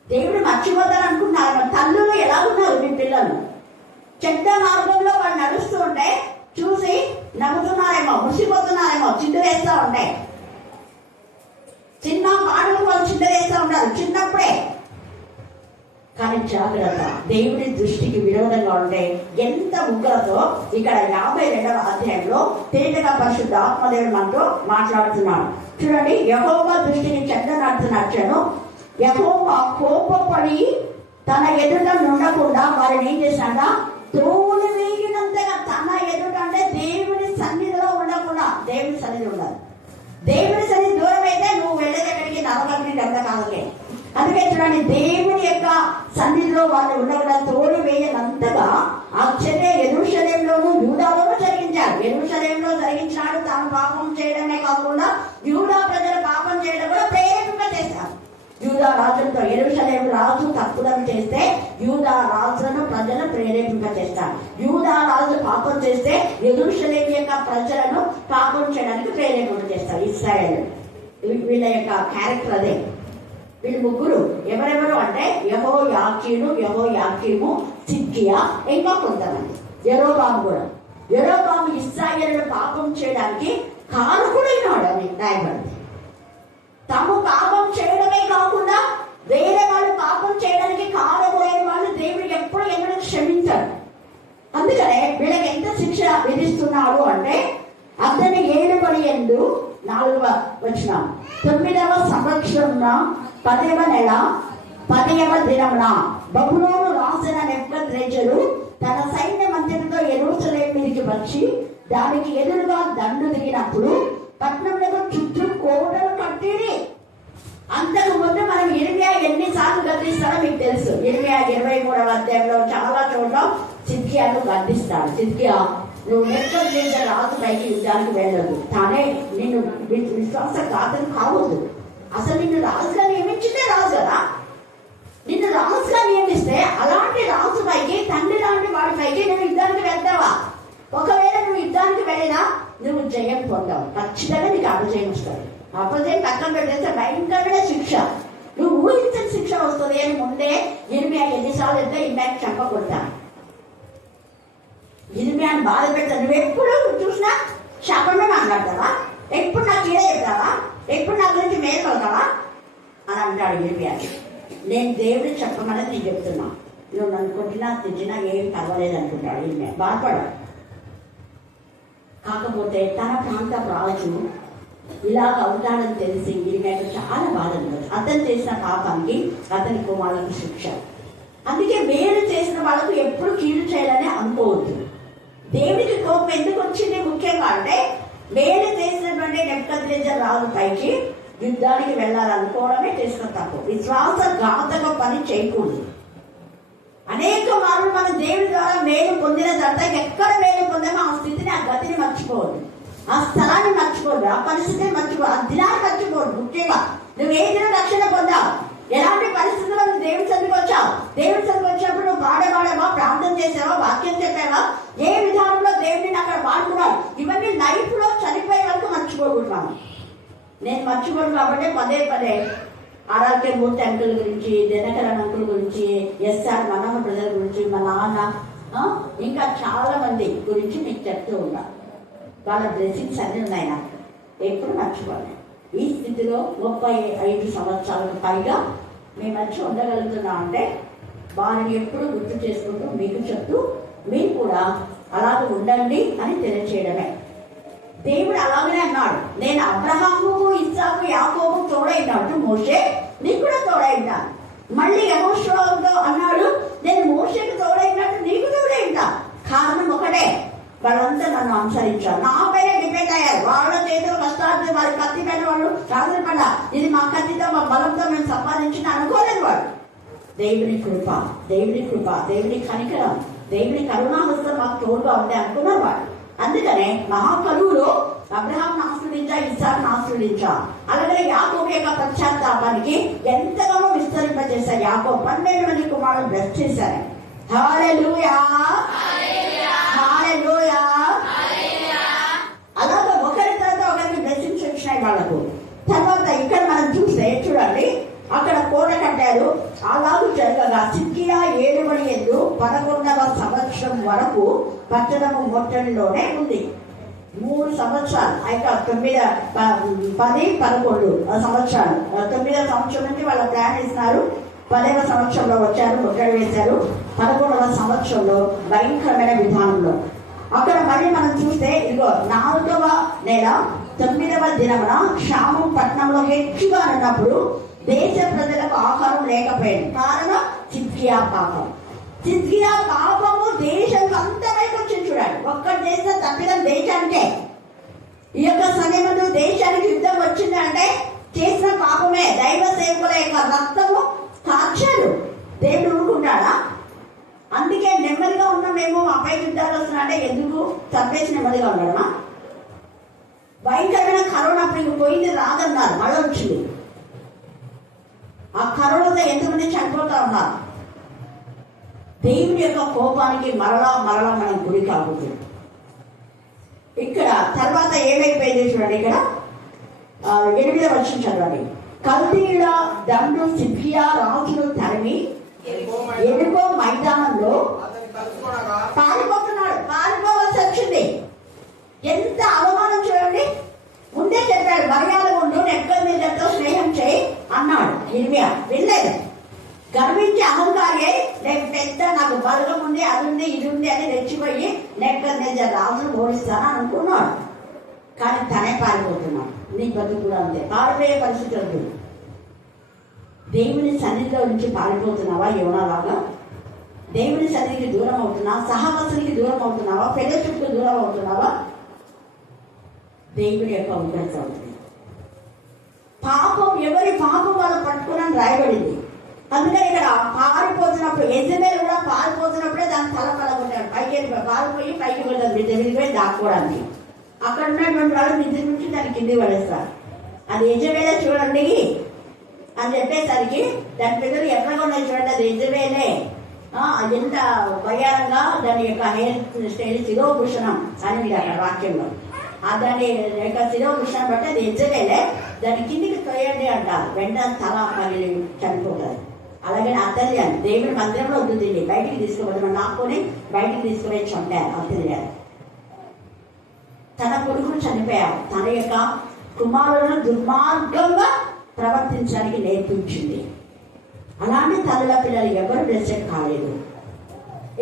దేవుడు మర్చిపోతారు అనుకుంటున్నారు. తల్లులు ఎలా ఉన్నారు మీ పిల్లలు? చెడ్డ మార్గంలో వాళ్ళు నడుస్తూ ఉంటే చూసి నవ్వుతున్నారేమో, ముసిపోతున్నారేమో, చిందులేస్తూ ఉంటాయి. చిన్న మాటలు వాళ్ళు చిందులేస్తూ ఉంటారు చిన్నప్పుడే. కానీ జాగ్రత్త, దేవుడి దృష్టికి విరోధంగా ఉంటే ఎంత ఉగ్రతో ఇక్కడ 52వ అధ్యాయంలో తేటగా పరిశుద్ధ ఆత్మదేవుడు మనతో మాట్లాడుతున్నాడు. చూడండి, యెహోవా దృష్టికి చెడ్డ నడతనచ్చను. యెహోవా కోపపడి తన ఎదుట ఉండకుండా వారిని ఏం చేశాడా? తోలు వేగినంతగా. తన ఎదుట అంటే దేవుని సన్నిధిలో ఉండకుండా. దేవుని సన్నిధి ఉండాలి. దేవుని సన్నిధి దూరం అయితే నువ్వు వెళ్ళేది ఎక్కడికి? నరకానికి ఎంత కాదులే. అందుకే చూడండి, దేవుని యొక్క సన్నిధిలో వాళ్ళు ఉండకుండా తోడు వేయనంతగా ఆ చర్య యెరూషలేములోను యూదాలోనూ జరిగించాడు. యెరూషలేములో జరిగించినాడు. తాను పాపం చేయడమే కాకుండా యూదా ప్రజలు పాపం చేయడం కూడా ప్రేరేపణ చేశారు. యూదా రాజులతో యెరూషలేము రాజు తప్పులను చేస్తే యూదా రాజులను ప్రజలను ప్రేరేపింప చేస్తారు. యూదా రాజు పాపం చేస్తే యెరూషలేము యొక్క ప్రజలను పాపం చేయడానికి ప్రేరేపణ చేస్తారు. ఇశ్రాయేలు వీళ్ళ యొక్క క్యారెక్టర్ అదే. వీళ్ళు ముగ్గురు ఎవరెవరు అంటే యెహోయాకీము, సిద్కియా, ఇంకా కొంతమంది. యెరోబాము కూడా. యెరోబాము ఇశ్రాయేలు పాపం చేయడానికి కారకుడైనాడు అని రాయబడింది. తాము పాపం చేయడమే కాకుండా వేరే వాళ్ళు పాపం చేయడానికి కారకులైన వాళ్ళు దేవుడు ఎప్పుడు క్షమించాడు. అందుకనే వీళ్ళకి ఎంత శిక్ష విధిస్తున్నాడు అంటే, అతని 7 పడియందు 4వ వచనం 9వ సంవత్సరంలో 10వ నెల 10వ దినమున బబులోను రాసిన నెబుకద్నెజరు తన సైన్యమంతటితో యెరూషలేము మీదికి వచ్చి దానికి ఎదురుగా దండు దిగినప్పుడు పట్టణంలో చుట్టూ కోటలు కట్టిరి. అంతకు ముందు మనం ఇర్మియా ఎన్నిసార్లు గద్దిస్తాడో మీకు తెలుసు. ఇర్మియా 23వ అధ్యాయంలో చాలా చోట్ల సిద్కియాను గద్దిస్తాడు. సిద్కియా, నువ్వు నెబుకద్నెజరు రాజు పైకి యుద్ధానికి వెళ్ళదు, తానే నిన్ను విశ్వాసఘాతం కావద్దు. అసలు నిన్ను రాజుగా నియమించిందే రాజు కదా. నిన్ను రాజుగా నియమిస్తే అలాంటి రాజు పైకి, తండ్రి లాంటి వాడి పైకి నువ్వు యుద్ధానికి వెళ్తావా? ఒకవేళ నువ్వు యుద్ధానికి వెళ్ళినా నువ్వు జయం పొందావు, ఖచ్చితంగా నీకు అపజయం వస్తుంది. అపజయం పక్కన పెట్టేస్తే భయంకరమైన శిక్ష, నువ్వు ఊహించిన శిక్ష వస్తుంది అని ముందే ఇర్మియా ఎన్నిసార్లు వెళ్తే ఇర్మియాకి చెప్పకూడదా? ఇర్మియాని బాధ పెడతా. నువ్వు ఎప్పుడు చూసినా శాపమే మాట్లాడతావా? ఎప్పుడు నాకు కీడ చెప్తావా? ఎప్పుడు నా గురించి మేలు అవుతావా అని అంటాడు ఇర్మియా. నేను దేవుడు చెప్పమని నేను చెప్తున్నా, నువ్వు నన్ను కొట్టినా తెచ్చినా ఏం పర్వాలేదు అనుకుంటాడు ఇర్మియా. బాధపడాడు. కాకపోతే తన ప్రాంత రాజు ఇలాగ అవుతాడని తెలిసి ఇర్మియాకు చాలా బాధ ఉంటుంది. అతను చేసిన పాపానికి అతని కుమారులకు శిక్ష. అందుకే మేలు చేసిన వాళ్ళకు ఎప్పుడు కీడు చేయాలని అనుకోవద్దు. దేవుడికి కోపం ఎందుకు వచ్చింది ముఖ్యంగా అంటే, మేలు చేసినటువంటి నెబుకద్నెజర్ రాజు పైకి యుద్ధానికి వెళ్ళాలనుకోవడమే చేసిన తప్పు. విశ్వాసఘాతక పని చేయకూడదు. అనేక మార్లు మన దేవుడి ద్వారా మేలు పొందిన తర్వాత ఎక్కడ మేలు పొందామో ఆ స్థితిని, ఆ గతిని మర్చిపోవద్దు, ఆ స్థలాన్ని మర్చిపోవద్దు, ఆ పరిస్థితిని మర్చిపోవద్దు, ఆ దినాన్ని మర్చిపోవద్దు. ముఖ్యంగా నువ్వు ఏ దినం రక్షణ పొందావు, ఎలాంటి పరిస్థితుల్లో నువ్వు దేవుడి సన్నిధికి వచ్చావు, దేవుడి సన్నిధికి వచ్చినప్పుడు నువ్వు పాడేవాడేవా, ప్రార్థన చేసావా, వాక్యం చెప్పావా, ఏ విధానంలో దేవుడిని అక్కడ వాడుకున్నావు, ఇవన్నీ లైఫ్ లో చనిపోయే వరకు మర్చిపోకూడదు. నేను మర్చిపోను కాబట్టి పదే పదే ఆరాధ్య మూర్తి అంకుల గురించి, దినకరన్ అంకుల గురించి, ఎస్ఆర్ మనమ్మ ప్రజల గురించి, మా నాన్న, ఇంకా చాలా మంది గురించి మీకు చెప్తూ ఉన్నా. వాళ్ళ బ్లెస్సింగ్స్ అన్నీ ఉన్నాయి నాకు, ఎప్పుడు మర్చిపోలేదు. ఈ స్థితిలో 35 సంవత్సరాలకు పైగా మేము మంచి ఉండగలుగుతున్నాం అంటే వారిని ఎప్పుడు గుర్తు చేసుకుంటూ మీకు చెప్తూ మీరు కూడా అలాగ ఉండండి అని తెలియచేయడమే. దేవుడు అలాగనే అన్నాడు, నేను అబ్రహాము, ఇస్సాకు, యాకోబు తోడైనట్టు మోషే నీకు కూడా తోడైంటాను. మళ్ళీ యెహోషువతో అన్నాడు, నేను మోషేకి తోడైనట్టు నీకు తోడైంటా. కారణం ఒకటే, వాళ్ళంతా నన్ను అనుసరించారు, నా పైన డిపెండ్ అయ్యారు. వాళ్ళ చేతిలో కష్టాలు, వారి కత్తి పైన వాళ్ళు రాజుల పడ్డ, ఇది మా కత్తితో మా బలంతో మేము సంపాదించిన అనుకోలేదు వాడు. దేవుని కృప, దేవుని కృప, దేవుని కనికరం, దేవుని కరుణాహస్తం మాకు తోడుగా ఉంటే అనుకున్నారు వాడు. అందుకనే మహాకరువులో అబ్రహాంను ఆశ్రయించా, ఇస్సాకును ఆశ్రయించా. అలాగే యాకోబు యొక్క పశ్చాత్తాపానికి ఎంతగానో విస్తరింపజేశారు. యాకోబు 12 మంది కుమారులు బ్లెస్ చేశారు. హల్లెలూయా, హల్లెలూయా. అలాగే ఒకరి తర్వాత ఒకరికి బ్లెస్సింగ్స్ వచ్చినాయి వాళ్ళకు. తర్వాత ఇక్కడ మనం చూస్తే చూడండి, అక్కడ కోట కట్టారు. అలాగూ జరగగా సిద్కియా 7వ సంవత్సరం వరకు పట్టణము మొట్టడిలోనే ఉంది. 3 సంవత్సరాలు, అయితే 9, 10, 11 సంవత్సరాలు. 9వ సంవత్సరం నుంచి వాళ్ళ ప్లాన్ ఇస్తున్నారు. 10వ సంవత్సరంలో వచ్చారు, ముట్టడి వేశారు. 11వ సంవత్సరంలో భయంకరమైన విధానంలో అక్కడ మళ్ళీ మనం చూస్తే, ఇదిగో 4వ నెల 9వ దినమున క్షామం పట్టణంలో హెచ్చుగా ఉన్నప్పుడు దేశ ప్రజలకు ఆహారం లేకపోయింది. కారణం సిద్కియా పాపం. సిద్కియా పాపము దేశం అంతవైపు వచ్చింది. చూడండి, ఒక్కటి చేసిన తప్పిదం దేశానికే. ఈ యొక్క సమయంలో దేశానికి యుద్ధం వచ్చిందంటే చేసిన పాపమే. దైవ సేవకుల యొక్క రక్తము సాక్ష్యాలు. దేవుడు ఊరుకుంటాడా? అందుకే నెమ్మదిగా ఉన్న మేము అపై యుద్ధాలు వస్తున్నాయంటే ఎందుకు చంపేసి నెమ్మదిగా ఉండడమా? భయంకరమైన కరోనా అప్పుడు పోయింది, రాదన్నారు, మళ్ళీ వచ్చింది. ఆ కరోనాతో ఎంతమంది చనిపోతా ఉన్నారు. దేవుని యొక్క కోపానికి మరలా మనం గురి కాకూడదు. ఇక్కడ తర్వాత ఏమైపోయింది చూడండి, ఇక్కడ 8వ వచనం చదవండి. కల్దీయుల దండు సిద్కియా రాజును తరిమి ఎరుకో మైదానంలో పారిపోతున్నాడు. పారిపోవలసి వచ్చింది. ఎంత అవమానం చూడండి. ముందే చెప్పాడు, మర్యాద ఉండు, నెబుకద్నెజర్తో స్నేహం చేయి అన్నాడు ఇర్మియా. వెళ్ళలేదు. గర్వించి అహంకారి, నేను పెద్ద, నాకు బలగం ఉంది, అది ఉంది, ఇది ఉంది అని రెచ్చిపోయి నెబుకద్నెజర్ రాజును ఓడిస్తాను అనుకున్నాడు. కానీ తనే పారిపోతున్నాడు. నీ బతుకు కూడా అంతే, పారిపోయే పరిస్థితి ఉంది. దేవుని సన్నిధిలో నుంచి పారిపోతున్నావా? యోనాలాగా దేవుని సన్నిధికి దూరం అవుతున్నావా? సహవాసానికి దూరం అవుతున్నావా? ఫెలోషిప్కి దూరం అవుతున్నావా? దేవుడి యొక్క ఉగ్రత అవుతుంది. పాపం, ఎవరి పాపం వాళ్ళు పట్టుకుని రాయబడింది. అందుకని ఇక్కడ పారిపోతున్నప్పుడు, యెజెబెల్ కూడా పారిపోతున్నప్పుడే దాని తల పలగొట్టాడు. పారిపోయి పైకి వెళ్ళదు, మిద్దె దాక్కోవడానికి. అక్కడ ఉన్నటువంటి వాళ్ళు మిద్దె నుంచి దాని కింది పడేస్తారు. అది యెజెబెలే చూడండి అని చెప్పేసరికి దాని పిల్లలు ఎర్రగా ఉన్నాయి చూడండి, అది యెజెబెలే. ఎంత భయానంగా దాని యొక్క హెయిర్ స్టైల్ శిరోభూషణం అని మీరు అక్కడ వాక్యంలో, దాని యొక్క శిరోభూషణం బట్టి అది యెజెబెలే. దాని కిందికి తోయండి అంటారు, వెంట తల పగిలి చనిపోతుంది. అలాగే అతల్యాన్ని దేవుడి మందిరంలో వద్దుతుంది, బయటికి తీసుకుపోతాం, నాకుని బయటికి తీసుకుని చంపారు అతల్యాన్ని. తన కొడుకులు చనిపోయారు. తన యొక్క కుమారులను దుర్మార్గంగా ప్రవర్తించడానికి నేర్పించింది. అలాంటి తల్లుల పిల్లలు ఎవరు బ్లెస్సెడ్ కాలేదు.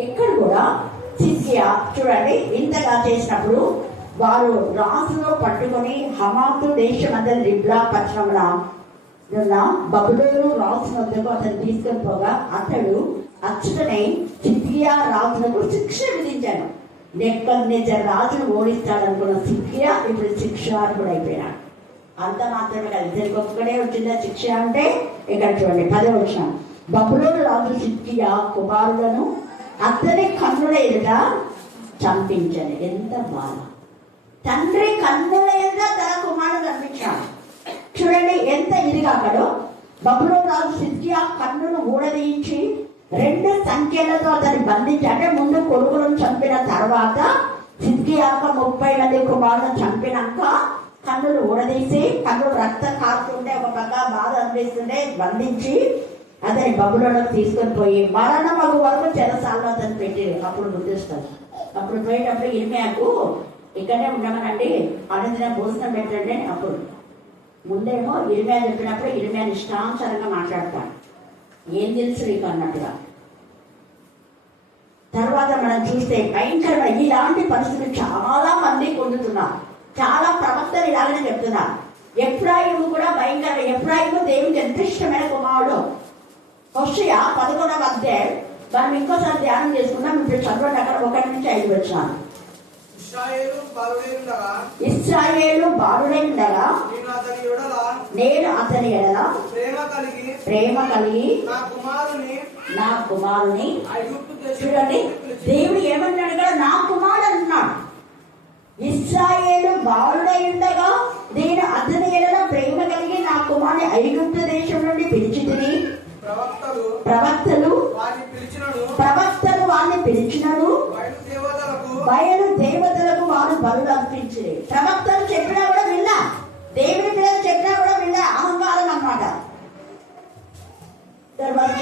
ఇక్కడ కూడా సిద్కియా చూడండి, ఇంతగా చేసినప్పుడు వారు రాజులో పట్టుకొని హమాతు దేశమందరి రిబ్లా పట్టణంలో ఉన్న బబులోను రాజు వద్దకు అతను తీసుకొని పోగా అతడు అచ్చుతనే సిద్కియా రాజులకు శిక్ష విధించాను. నెబుకద్నెజర్ రాజును ఓడిస్తాడనుకున్న సిద్కియా ఇప్పుడు శిక్షార్హుడు అయిపోయినాడు. అంత మాత్రమే కాదు, ఇద్దరికి ఒక్కడే వచ్చిందా శిక్ష అంటే. ఇక్కడ చూడండి 10వ వచనం, బబులోను రాజు సిద్కియా కుమారులను అతని కన్నుల ఎదుట చంపించాను. ఎంత బాధ! తండ్రి కన్నుల ఎదుట తన కుమారుడు చంపించాడు. చూడండి ఎంత ఇదిగా అక్కడో. బబులోను రాజు సిద్కియా కన్నును ఊడదీయించి 2 సంఖ్యలతో అతన్ని బంధించి, అంటే ముందు కొడుకులను చంపిన తర్వాత సిద్కియాకు 30 మంది కుమారులను చంపినాక కన్నులు ఊడదీసి, కన్నులు రక్తం కారుతుంటే ఒక పక్క బాధ అనిపిస్తుంటే బంధించి అతని బబులోనుకు తీసుకొని పోయి మరణమగు వరకు చెరసాలలో అతను పెట్టి. అప్పుడు గుర్తిస్తాడు. అప్పుడు పోయేటప్పుడు ఇర్మియాకు ఇక్కడే ఉండమనండి, అనుదిన భోజనం పెట్టండి. అప్పుడు ముందేమో ఇర్మియా చెప్పినప్పుడు ఇర్మియా ఇష్టానుసారంగా మాట్లాడతాడు, ఏం తెలుసు నీకు అన్నట్టుగా. తర్వాత మనం చూస్తే భయంకరమైన ఇలాంటి పరిస్థితులు చాలా మంది పొందుతున్నారు. చాలా ప్రవక్తలు ఇలాగనే చెప్తున్నారు. ఎఫ్రాయిము కూడా భయంకర. ఎఫ్రాయిము దేవునికి ఎంత ఇష్టమైన కుమారుడు. హోషేయ 11వ అధ్యాయం మనం ఇంకోసారి ధ్యానం చేసుకున్నాం. ఇప్పుడు చదవండి, అక్కడ 1 నుంచి 5 వచ్చాను. ఇశ్రాయేలు బాలుడై ఉండగా నేను అతని ఎడల ప్రేమ కలిగి నా కుమారుని. చూడండి, దేవుడు ఏమంటాడు కదా, నా కుమారుడు అంటున్నాడు. ఇశ్రాయేలు బాలుడై ఉండగా నేను అతని ఎడల ప్రేమ కలిగి నా కుమారుని ఐగుప్తు దేశం నుండి పిలిచితిని. ప్రవక్తలు వారిని పిలిచినడు, బయలు దేవతలకు వారు బలులు అర్పించింది. ప్రవక్తలు చెప్పినా కూడా విన్నా, దేవుడి పిల్లలు చెప్పినా కూడా విన్నా. అహంకారం అన్నమాట. తర్వాత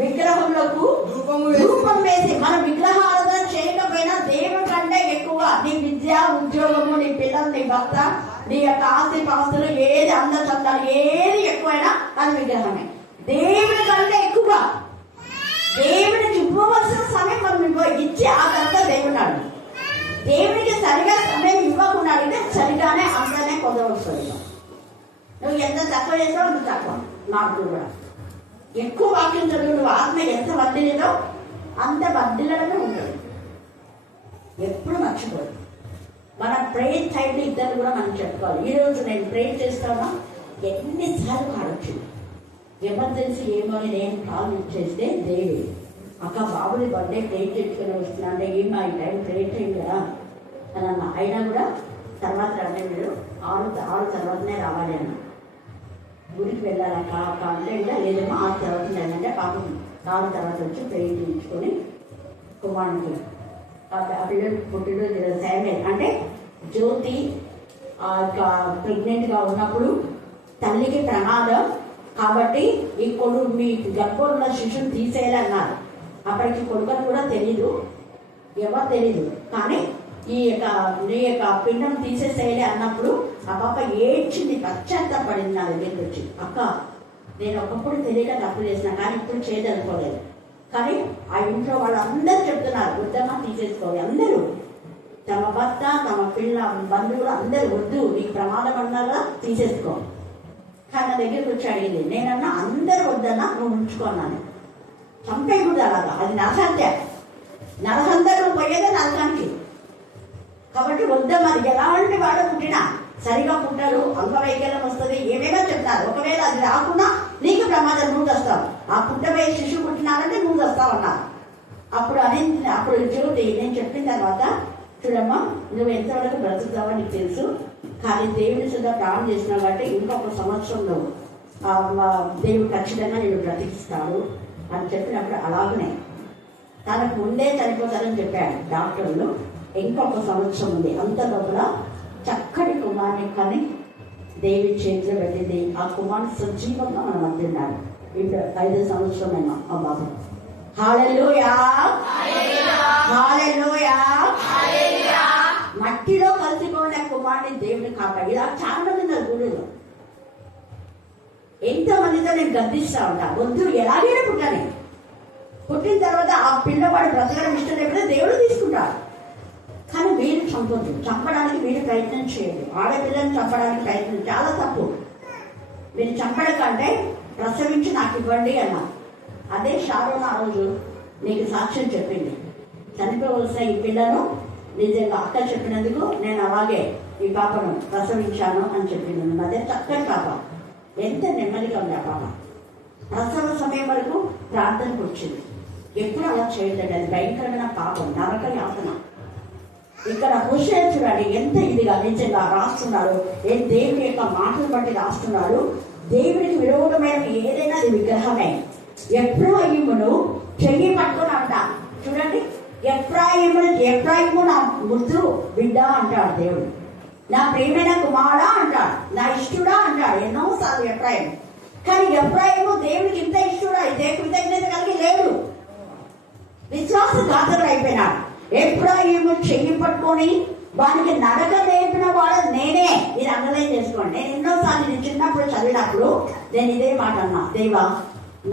విగ్రహములకు రూపం వేసి, మన విగ్రహారాధన చేయకపోయినా దేవుడి కంటే ఎక్కువ నీ విద్య, ఉద్యోగము, నీ పిల్లలు, నీ భర్త, నీ యొక్క ఆస్తి పాస్తులు, ఏది అందచందాలు, ఏది ఎక్కువైనా అది విగ్రహమే. దేవుడి కంటే ఎక్కువ దేవుడికి ఇవ్వవలసిన సమయం మనం ఇచ్చి ఆ తర్వాత దేవుడు దేవుడికి సరిగా సమయం ఇవ్వకుండా అడిగితే సరిగానే అంతనే పొందవలసింది. నువ్వు ఎంత తక్కువ చేసావు అంత తక్కువ. నాకు కూడా ఎక్కువ వాక్యం చదువు, నువ్వు ఆత్మ ఎంత వర్ధిల్లేదో అంత వర్ధిల్లడమే ఉంటుంది. ఎప్పుడు మర్చిపోదు. మన ప్రేయర్ టైంలో ఇద్దరు కూడా మనం చెప్పుకోవాలి. ఈరోజు నేను ప్రేయర్ చేస్తానా, ఎన్నిసార్లు కాడొచ్చు. ఎమర్జెన్సీ ఏమో అని నేను కాల్ చేస్తే దేవి అక్క బాబుని బర్త్డే ప్రేయర్ చేసుకుని వస్తున్నా అంటే ఏమో ఈ టైం ప్రేయర్ టైం కదా అని అన్న. అయినా కూడా తర్వాత అంటే మీరు 6 తర్వాతనే రావాలి అన్న. గుడికి వెళ్ళాలక్క అంటే కూడా లేదేమో 6 తర్వాత లేదంటే పాపం 4 తర్వాత వచ్చి ప్రేయర్ చేయించుకొని కుమారునికి ఆ పిల్లలు పుట్టినరోజు శాండే అంటే జ్యోతి ప్రెగ్నెంట్గా ఉన్నప్పుడు తల్లికి ప్రమాదం కాబట్టి ఈ కొడుకు మీ గర్భంలో ఉన్న శిశువుని తీసేయాలన్నారు. అప్పటికి కొడుకుని కూడా తెలీదు, ఎవరు తెలీదు. కానీ నీ యొక్క పిండం తీసేసేయాలి అన్నప్పుడు ఆ పాప ఏడ్చింది, పశ్చాత్తాపడింది. నా దగ్గరికి వచ్చి, అక్క నేను ఒకప్పుడు తెలియక తప్పు చేసిన, కానీ ఇప్పుడు చేయదనుకోలేదు. కానీ ఆ ఇంట్లో వాళ్ళందరూ చెప్తున్నారు వద్దమ్మా తీసేసుకోవాలి. అందరూ తమ భర్త, తమ పిల్ల, బంధువులు అందరూ వద్దు నీకు ప్రమాదం అన్నారా తీసేసుకో. కానీ నా దగ్గరికి వచ్చి అడిగింది. నేనన్నా అందరూ వద్దన్నా, నువ్వు ఉంచుకున్నాను. చంపేయకూడదు అలాగా, అది నరహత్య. నరహంతకు పోయేదే నరకానికి. కాబట్టి వద్దమ్మా. ఎలాంటి వాడు పుట్టినా సరిగా పుట్టారు, అంగవైకల్యం వస్తుంది, ఏమేమో చెప్తారు. ఒకవేళ అది రాకుండా నీకు ప్రమాదం, నువ్వు వస్తావు. ఆ పుట్టబోయే శిశువు పుట్టినారంటే నువ్వు వస్తావు అన్నారు. అప్పుడు జ్యోతి నేను చెప్పిన తర్వాత, చూడమ్మా నువ్వు ఎంతవరకు బ్రతుకుతావో నీకు తెలుసు, కానీ దేవుని సుద్ధా ప్రాణం చేసినావు కాబట్టి ఇంకొక సంవత్సరంలో దేవుడు ఖచ్చితంగా నేను బ్రతికిస్తాడు అని చెప్పినప్పుడు అలాగనే తనకు ముందే చనిపోతారని చెప్పాడు డాక్టర్లు. ఇంకొక సంవత్సరం ఉంది. అంత లోపల చక్కటి కుమారుని కానీ దేవుడి చేతిలో పెట్టింది. ఆ కుమారుడు సజీవంగా మనం అంటున్నాడు. ఇప్పుడు 5వ సంవత్సరమేమో ఆ బాబు. హల్లెలూయా, హల్లెలూయా, హల్లెలూయా. మట్టిలో కలిసిపోయిన కుమారుని దేవుని కాపాడు. ఇలా చాలా మంది ఉన్నారు గుడిలో. ఎంతో మందితో నేను గద్దిస్తా ఉంటా, వద్దు ఎలాగైనా పుట్టని. పుట్టిన తర్వాత ఆ పిల్లవాడు బ్రతకడం ఇష్టం లేకపోతే దేవుడు తీసుకుంటాడు. కానీ వీళ్ళు చంపొద్దు, చంపడానికి వీళ్ళు ప్రయత్నం చేయండి. ఆడపిల్లని చంపడానికి ప్రయత్నం చాలా తప్పు. మీరు చంపడం కంటే ప్రసవించి నాకు ఇవ్వండి అన్నా. అదే షారోన్ ఆ రోజు నీకు సాక్ష్యం చెప్పింది. చనిపోవలసిన ఈ పిల్లను నిజంగా అక్క చెప్పినందుకు నేను అలాగే ఈ పాపను ప్రసవించాను అని చెప్పింది. అదే చక్కని పాప, ఎంత నెమ్మదిగా ఉంది ఆ పాప. ప్రసవ సమయం వరకు ప్రార్థనకు వచ్చింది. ఎప్పుడు అలా చేయలేదండి, అది భయంకరమైన పాపం, నరక యాతన. ఇక్కడ హోషేయ చూడండి ఎంత ఇదిగా నిజంగా రాస్తున్నాడు. దేవుని యొక్క మాటలు బట్టి రాస్తున్నాడు. దేవునికి విరోధమైన ఏదైనా అది విగ్రహమే. ఎఫ్రాయిమును చెయ్యి పట్టుకొని అంట చూడండి, ఎఫ్రాయిము నా ముద్దు బిడ్డ అంటాడు దేవుడు. నా ప్రియమైన కుమారుడా అంటాడు, నా ఇష్టుడా అంటాడు ఎన్నోసార్లు ఎఫ్రాయిము. కానీ ఎఫ్రాయిము దేవుడికి ఇంత ఇష్టుడా, ఇదే కృతజ్ఞత కలిగి లేడు, విశ్వాసఘాతకుడు అయిపోయినాడు. ఎఫ్రాయిము చెయ్యి పట్టుకొని వానికి నడక నేర్పిన వాడు నేనే. ఇది అండర్లైన్ చేసుకోండి. నేను ఎన్నోసార్లు నేను చిన్నప్పుడు చదివినప్పుడు నేను ఇదే మాట అన్నా, దేవా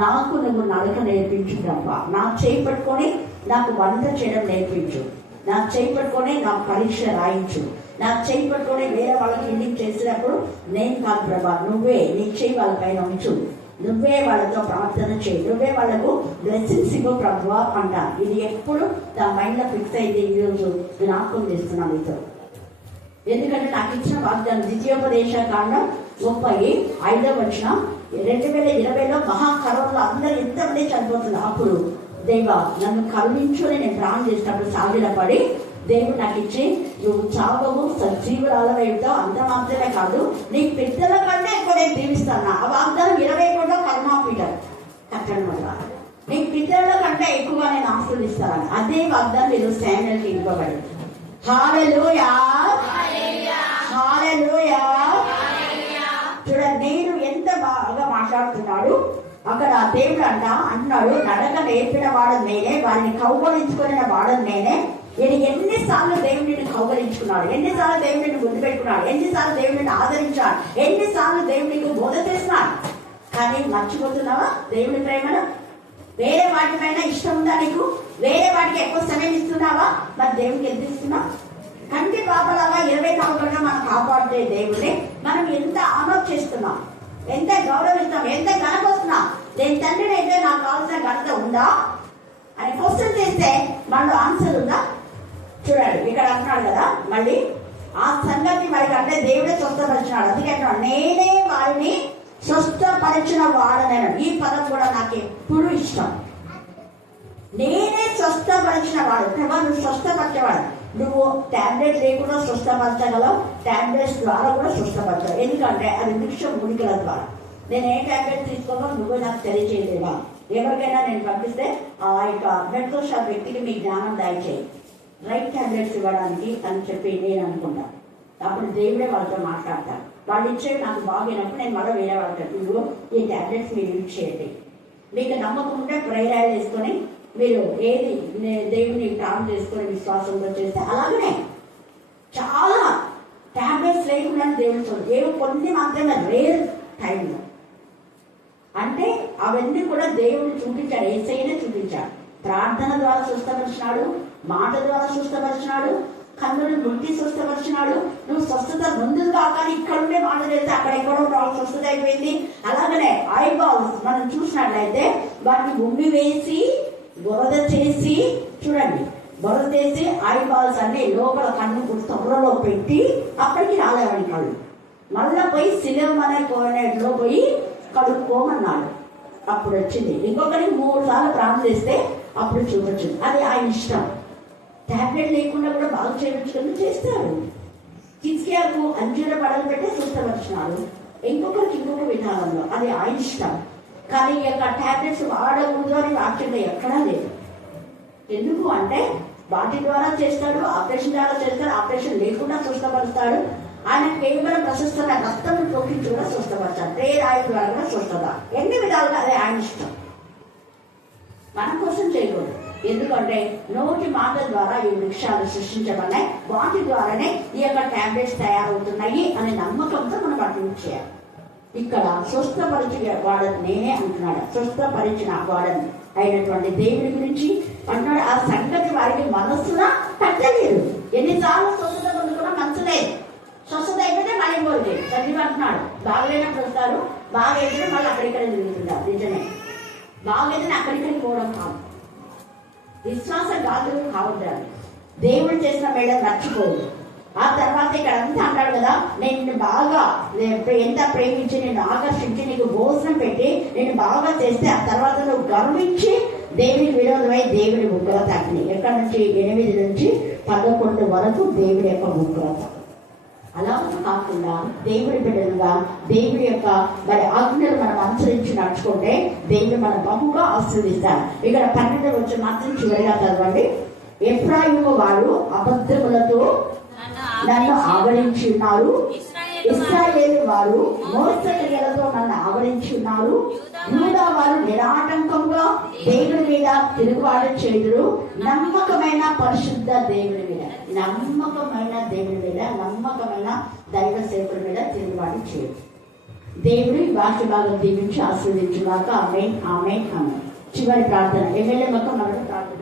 నాకు నువ్వు నడక నేర్పించు బ్రహ్మ. నా చేయి పట్టుకొని నాకు వంట చేయడం నేర్పించు, నా చేయి పట్టుకొని నాకు పరీక్ష రాయించు, నా చేయి పట్టుకొని వేరే వాళ్ళకి ఇంటికి చేసినప్పుడు నేను కాదు ప్రభా, నువ్వే నీ చేయి వాళ్ళ పైన ఉంచు, నువ్వే వాళ్ళతో ప్రార్థన చేయి, నువ్వే వాళ్ళకు బ్లెస్సింగ్స్ ఇవ్వు ప్రభు అంటా. ఇది ఎప్పుడు నా మైండ్ లో ఫిక్స్ అయింది. ఈరోజు జ్ఞాపకం చేస్తున్నాను మీతో. ఎందుకంటే నాకు ఇచ్చిన వాగ్దానం ద్వితీయోపదేశ కాండం 35 2020లో మహాకరోలో అందరూ ఎంతమంది చనిపోతున్నారు. అప్పుడు దేవా నన్ను కరుణించు అని నేను ప్రాణం చేసినప్పుడు సాగిల పడి దేవుడు నాకు ఇచ్చి నువ్వు చావవు సజీవురాలవై ఉంటావు, అంత మాత్రమే కాదు నీ పిల్లల కంటే ఎక్కువ నేను దీవిస్తాను. ఆ వాగ్దానం 21లో కరుణాపీఠం కట్టడం వల్ల నీ పిల్లల కంటే ఎక్కువగా నేను ఆశీర్వదిస్తాను. అదే వాగ్దానం ఈరోజు శామ్యూయల్కి ఇవ్వబడింది. హల్లెలూయా, హల్లెలూయా. చూడండి నేను ఎంత బాగా మాట్లాడుతున్నాడు. అక్కడ దేవుడు అన్నాడు నడక నేర్పిన వాడు నేనే, వారిని కౌగలించుకున్న వాడు నేనే. ఇది ఎన్నిసార్లు దేవుడిని కౌగలించుకున్నాడు, ఎన్నిసార్లు దేవుడిని ముందు పెట్టుకున్నాడు, ఎన్నిసార్లు దేవుడిని ఆదరించాడు, ఎన్నిసార్లు దేవుడికి బోధ చేస్తున్నాడు. కానీ మర్చిపోతున్నావా దేవుడి ప్రేమను? వేరే వాటిపైన ఇష్టం ఉందా నీకు? వేరే వాటికి ఎక్కువ సమయం ఇస్తున్నావా? మరి దేవుడికి ఎంత ఇస్తున్నావు? కంటి పాపలాగా 24 గంటలు మనం కాపాడుతే దేవుడిని మనం ఎంత ఆనర్ చేస్తున్నాం, ఎంత గౌరవిస్తాం, ఎంత గణపరుస్తున్నాం. నేను తండ్రిని అయితే నాకు కావాల్సిన ఘనత ఉందా అని క్వశ్చన్ చేస్తే మనలో ఆన్సర్ ఉందా? చూడండి ఇక్కడ అంటున్నాడు కదా, మళ్ళీ ఆ సంగతి వారికి అంటే దేవుడే స్వస్థపరిచినాడు. అందుకే నేనే వారిని స్వస్థపరిచిన వాడనను. ఈ పదం కూడా నాకు ఎప్పుడు ఇష్టం. నేనే స్వస్థపరిచిన వాడు. ప్రభా నువ్వు స్వస్థపరిచేవాడు. నువ్వు టాబ్లెట్ లేకుండా స్వస్థపరచగలవు, టాబ్లెట్స్ ద్వారా కూడా స్వస్థపరచవు. ఎందుకంటే అది నిమిషం మునికల ద్వారా. నేను ఏ టాబ్లెట్ తీసుకోవాలో నువ్వు నాకు తెలియచేయలేవా? ఎవరికైనా నేను పంపిస్తే ఆ యొక్క మెడికల్ షాప్ వ్యక్తికి మీ జ్ఞానం దయచేయి, రైట్ టాబ్లెట్స్ ఇవ్వడానికి అని చెప్పి నేను అనుకుంటా. అప్పుడు దేవుడే వాళ్ళతో మాట్లాడతాను. వాళ్ళు ఇచ్చేవి నాకు బాగైనప్పుడు నేను మళ్ళీ వేరే వాళ్ళకి నువ్వు ఈ టాబ్లెట్స్ మీరు యూజ్ చేయండి. మీకు నమ్మకం ఉంటే ప్రేరాలు వేసుకొని మీరు ఏది దేవుని ప్రార్థన చేసుకొని విశ్వాసంతో చేస్తే అలాగనే చాలా టాబ్లెట్స్ లేకుండా దేవుని చూడండి. ఏవో కొన్ని మాత్రమే రేర్ టైంలో అంటే అవన్నీ కూడా దేవుడు చూపించాడు, యేసయ్యనే చూపించాడు. ప్రార్థన ద్వారా స్వస్థపరిచినాడు, మాట ద్వారా స్వస్థపరిచినాడు, కన్నులు ముట్టి స్వస్థపరిచినాడు. నువ్వు స్వస్థత ముందు కాకానీ ఇక్కడుండే మాట చేస్తే అక్కడ ఎక్కడో స్వస్థత అయిపోయింది. అలాగనే ఐ బాల్స్ మనం చూసినట్లయితే వాటిని ఉమ్మి వేసి బురద చేసి చూడండి, బురద చేసి ఐ బాల్స్ అన్ని లోపల కన్ను తొర్రలో పెట్టి అప్పటికి రాలేవని కళ్ళు మళ్ళా పోయి సిలిం అనే కోనేటిలో పోయి కడుక్కోమన్నాడు. అప్పుడు వచ్చింది. ఇంకొకరికి 3 సార్లు ప్రార్థన చేస్తే అప్పుడు చూపొచ్చింది. అది ఆయన ఇష్టం. టాబ్లెట్ లేకుండా కూడా బాగు చేయవచ్చుకొని చేస్తారు. హిజ్కియాకు అంజూర పడలు పెట్టి స్వస్థపరిచినాడు. ఇంకొకరికి ఇంకొక విధానంలో అది ఆయన ఇష్టం. కానీ ఈ యొక్క టాబ్లెట్స్ వాడకూడదు అని వాక్యంలో ఎక్కడా లేదు. ఎందుకు అంటే వాటి ద్వారా చేస్తాడు, ఆపరేషన్ ద్వారా చేస్తాడు, ఆపరేషన్ లేకుండా స్వస్థపరుస్తాడు. ఆయన కేవలం ప్రశస్తమైన రక్తం తొక్కించి కూడా స్వస్థపరచాలి, ప్రేరాయి ద్వారా కూడా స్వస్థత, ఎన్ని విధాలుగా అదే ఆయన ఇష్టం. మన కోసం చేయకూడదు. ఎందుకంటే నోటి మాట ద్వారా ఈ వృక్షాలు సృష్టించబడినాయి, వాటి ద్వారానే ఈ యొక్క టాబ్లెట్స్ తయారవుతున్నాయి అనే నమ్మకంతో మనం అటెండ్ చేయాలి. ఇక్కడ స్వస్థపరిచిన వాడని నేనే అంటున్నాడు. స్వస్థపరిచిన వాడని అయినటువంటి దేవుడి గురించి అంటున్నాడు. ఆ సంగతి వారికి మనస్సున తగ్గలేదు. ఎన్నిసార్లు స్వస్థత పొందుకున్నా మనసులేదు. స్వస్థత అయిపోతే మళ్ళీ ఇంకోటి చదివి అంటున్నాడు. బాగలేనప్పుడు వస్తారు, బాగైతే మళ్ళీ అక్కడిక్కడ తిరుగుతుంటారు. నిజమే, బాగైతే అక్కడిక్కడికి పోవడం కాదు. విశ్వాసఘాతులు కావద్దాడు. దేవుడు చేసిన మేడ నచ్చిపోదు. ఆ తర్వాత ఇక్కడ అంతా అంటాడు కదా, నేను నిన్ను బాగా ఎంత ప్రేమించి నిన్ను ఆకర్షించి నీకు భోజనం పెట్టి నేను బాగా చేస్తే ఆ తర్వాత నువ్వు గర్వించి దేవుడికి విరోధమై దేవుడి ఉగ్రత అగ్ని. ఎక్కడి నుంచి 8 నుంచి 11 వరకు దేవుడి యొక్క ఉగ్రత. అలా కాకుండా దేవుడి బిడ్డలుగా దేవుడి యొక్క మరి ఆజ్ఞలు మనం అనుసరించి నడుచుకుంటే దేవుడు మనం బహుగా ఆశీర్వదిస్తారు. ఇక్కడ 12 వచ్చి మాత్రం చివరిగా చదవండి. ఎఫ్రాయిము వారు అబద్ధములతో నన్ను ఆవరించి ఉన్నారు, ఇశ్రాయేలు వారు మోసక్రియలతో నన్ను ఆవరించి ఉన్నారు, యూదా వారు నిరాటంకంగా దేవుడి మీద తిరుగుబాటు చేయుదురు. నమ్మకమైన పరిశుద్ధ దేవుడి మీద, నమ్మకమైన దేవుడి మీద, నమ్మకమైన దైవ సేవకుడి మీద తిరుగుబాటు చేయదు. దేవుడి వాక్య భాగం దీవించి ఆశీర్వదించుగాక. ఆమేన్, ఆమేన్, ఆమేన్. చివరి ప్రార్థన. ఎమ్మెల్యే మొక్క మనకు ప్రార్థన.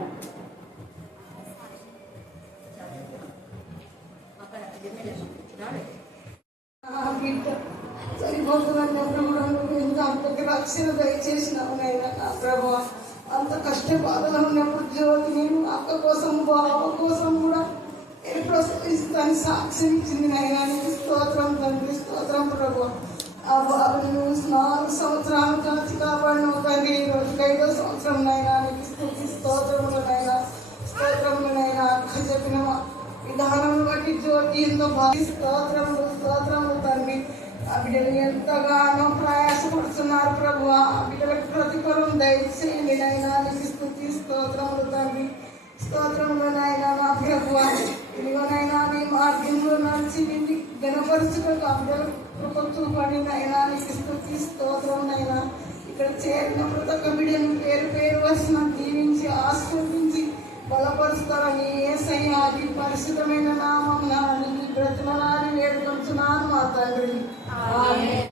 సరిపోతుందన్నప్పుడు కూడా నువ్వు ఎంత అంతకి రక్షణ దయచేసినావు నైనా నా ప్రభు. అంత కష్ట బాధలో ఉన్నప్పుడు జ్యోతి నేను అక్క కోసం బావ కోసం కూడా నేను ప్రసవిస్తాను సాక్ష్యం ఇచ్చింది నైనా. నీకు స్తోత్రం తండ్రి, స్తోత్రం ప్రభు. ఆ బాబుని నువ్వు 4 సంవత్సరాలు కాచి కాపాడినావు తండ్రి. ఈ రోజుకి 5వ సంవత్సరం నైనా. నీకు స్తుతి స్తోత్రములనైనా, స్తోత్రములనైనా. అక్క చెప్పిన విధానం బట్టి జ్యోతి ఎంతో బాగా స్తోత్రములు, స్తోత్రములు తండ్రి. ఆ బిడ్డలు ఎంతగానో ప్రయాసపడుతున్నారు ప్రభు. ఆ బిడ్డలకు ప్రతిఫలం దయచేయండి నైనా. నీకు స్తుతి స్తోత్రములు తండ్రి, స్తోత్రములనైనా నా ప్రభు. ఇదిగోనైనా నీ మార్గంలో నడిచి నిన్ను గణపరుచుటకు ఆ బిడ్డలకు కృప చూపండి నైనా. నీకు స్తుతి స్తోత్రమునైనా. ఇక్కడ చేరిన ప్రతి ఒక్క బిడ్డను పేరు పేరు వచ్చిన దీవించి ఆశీర్వదించి బలపరుస్తారని యేసయ్య నీ పరిశుద్ధమైన నామమున నీ బ్రతిమలాడి వేడుకొంచున్నాను మా తండ్రి. ఆమేన్.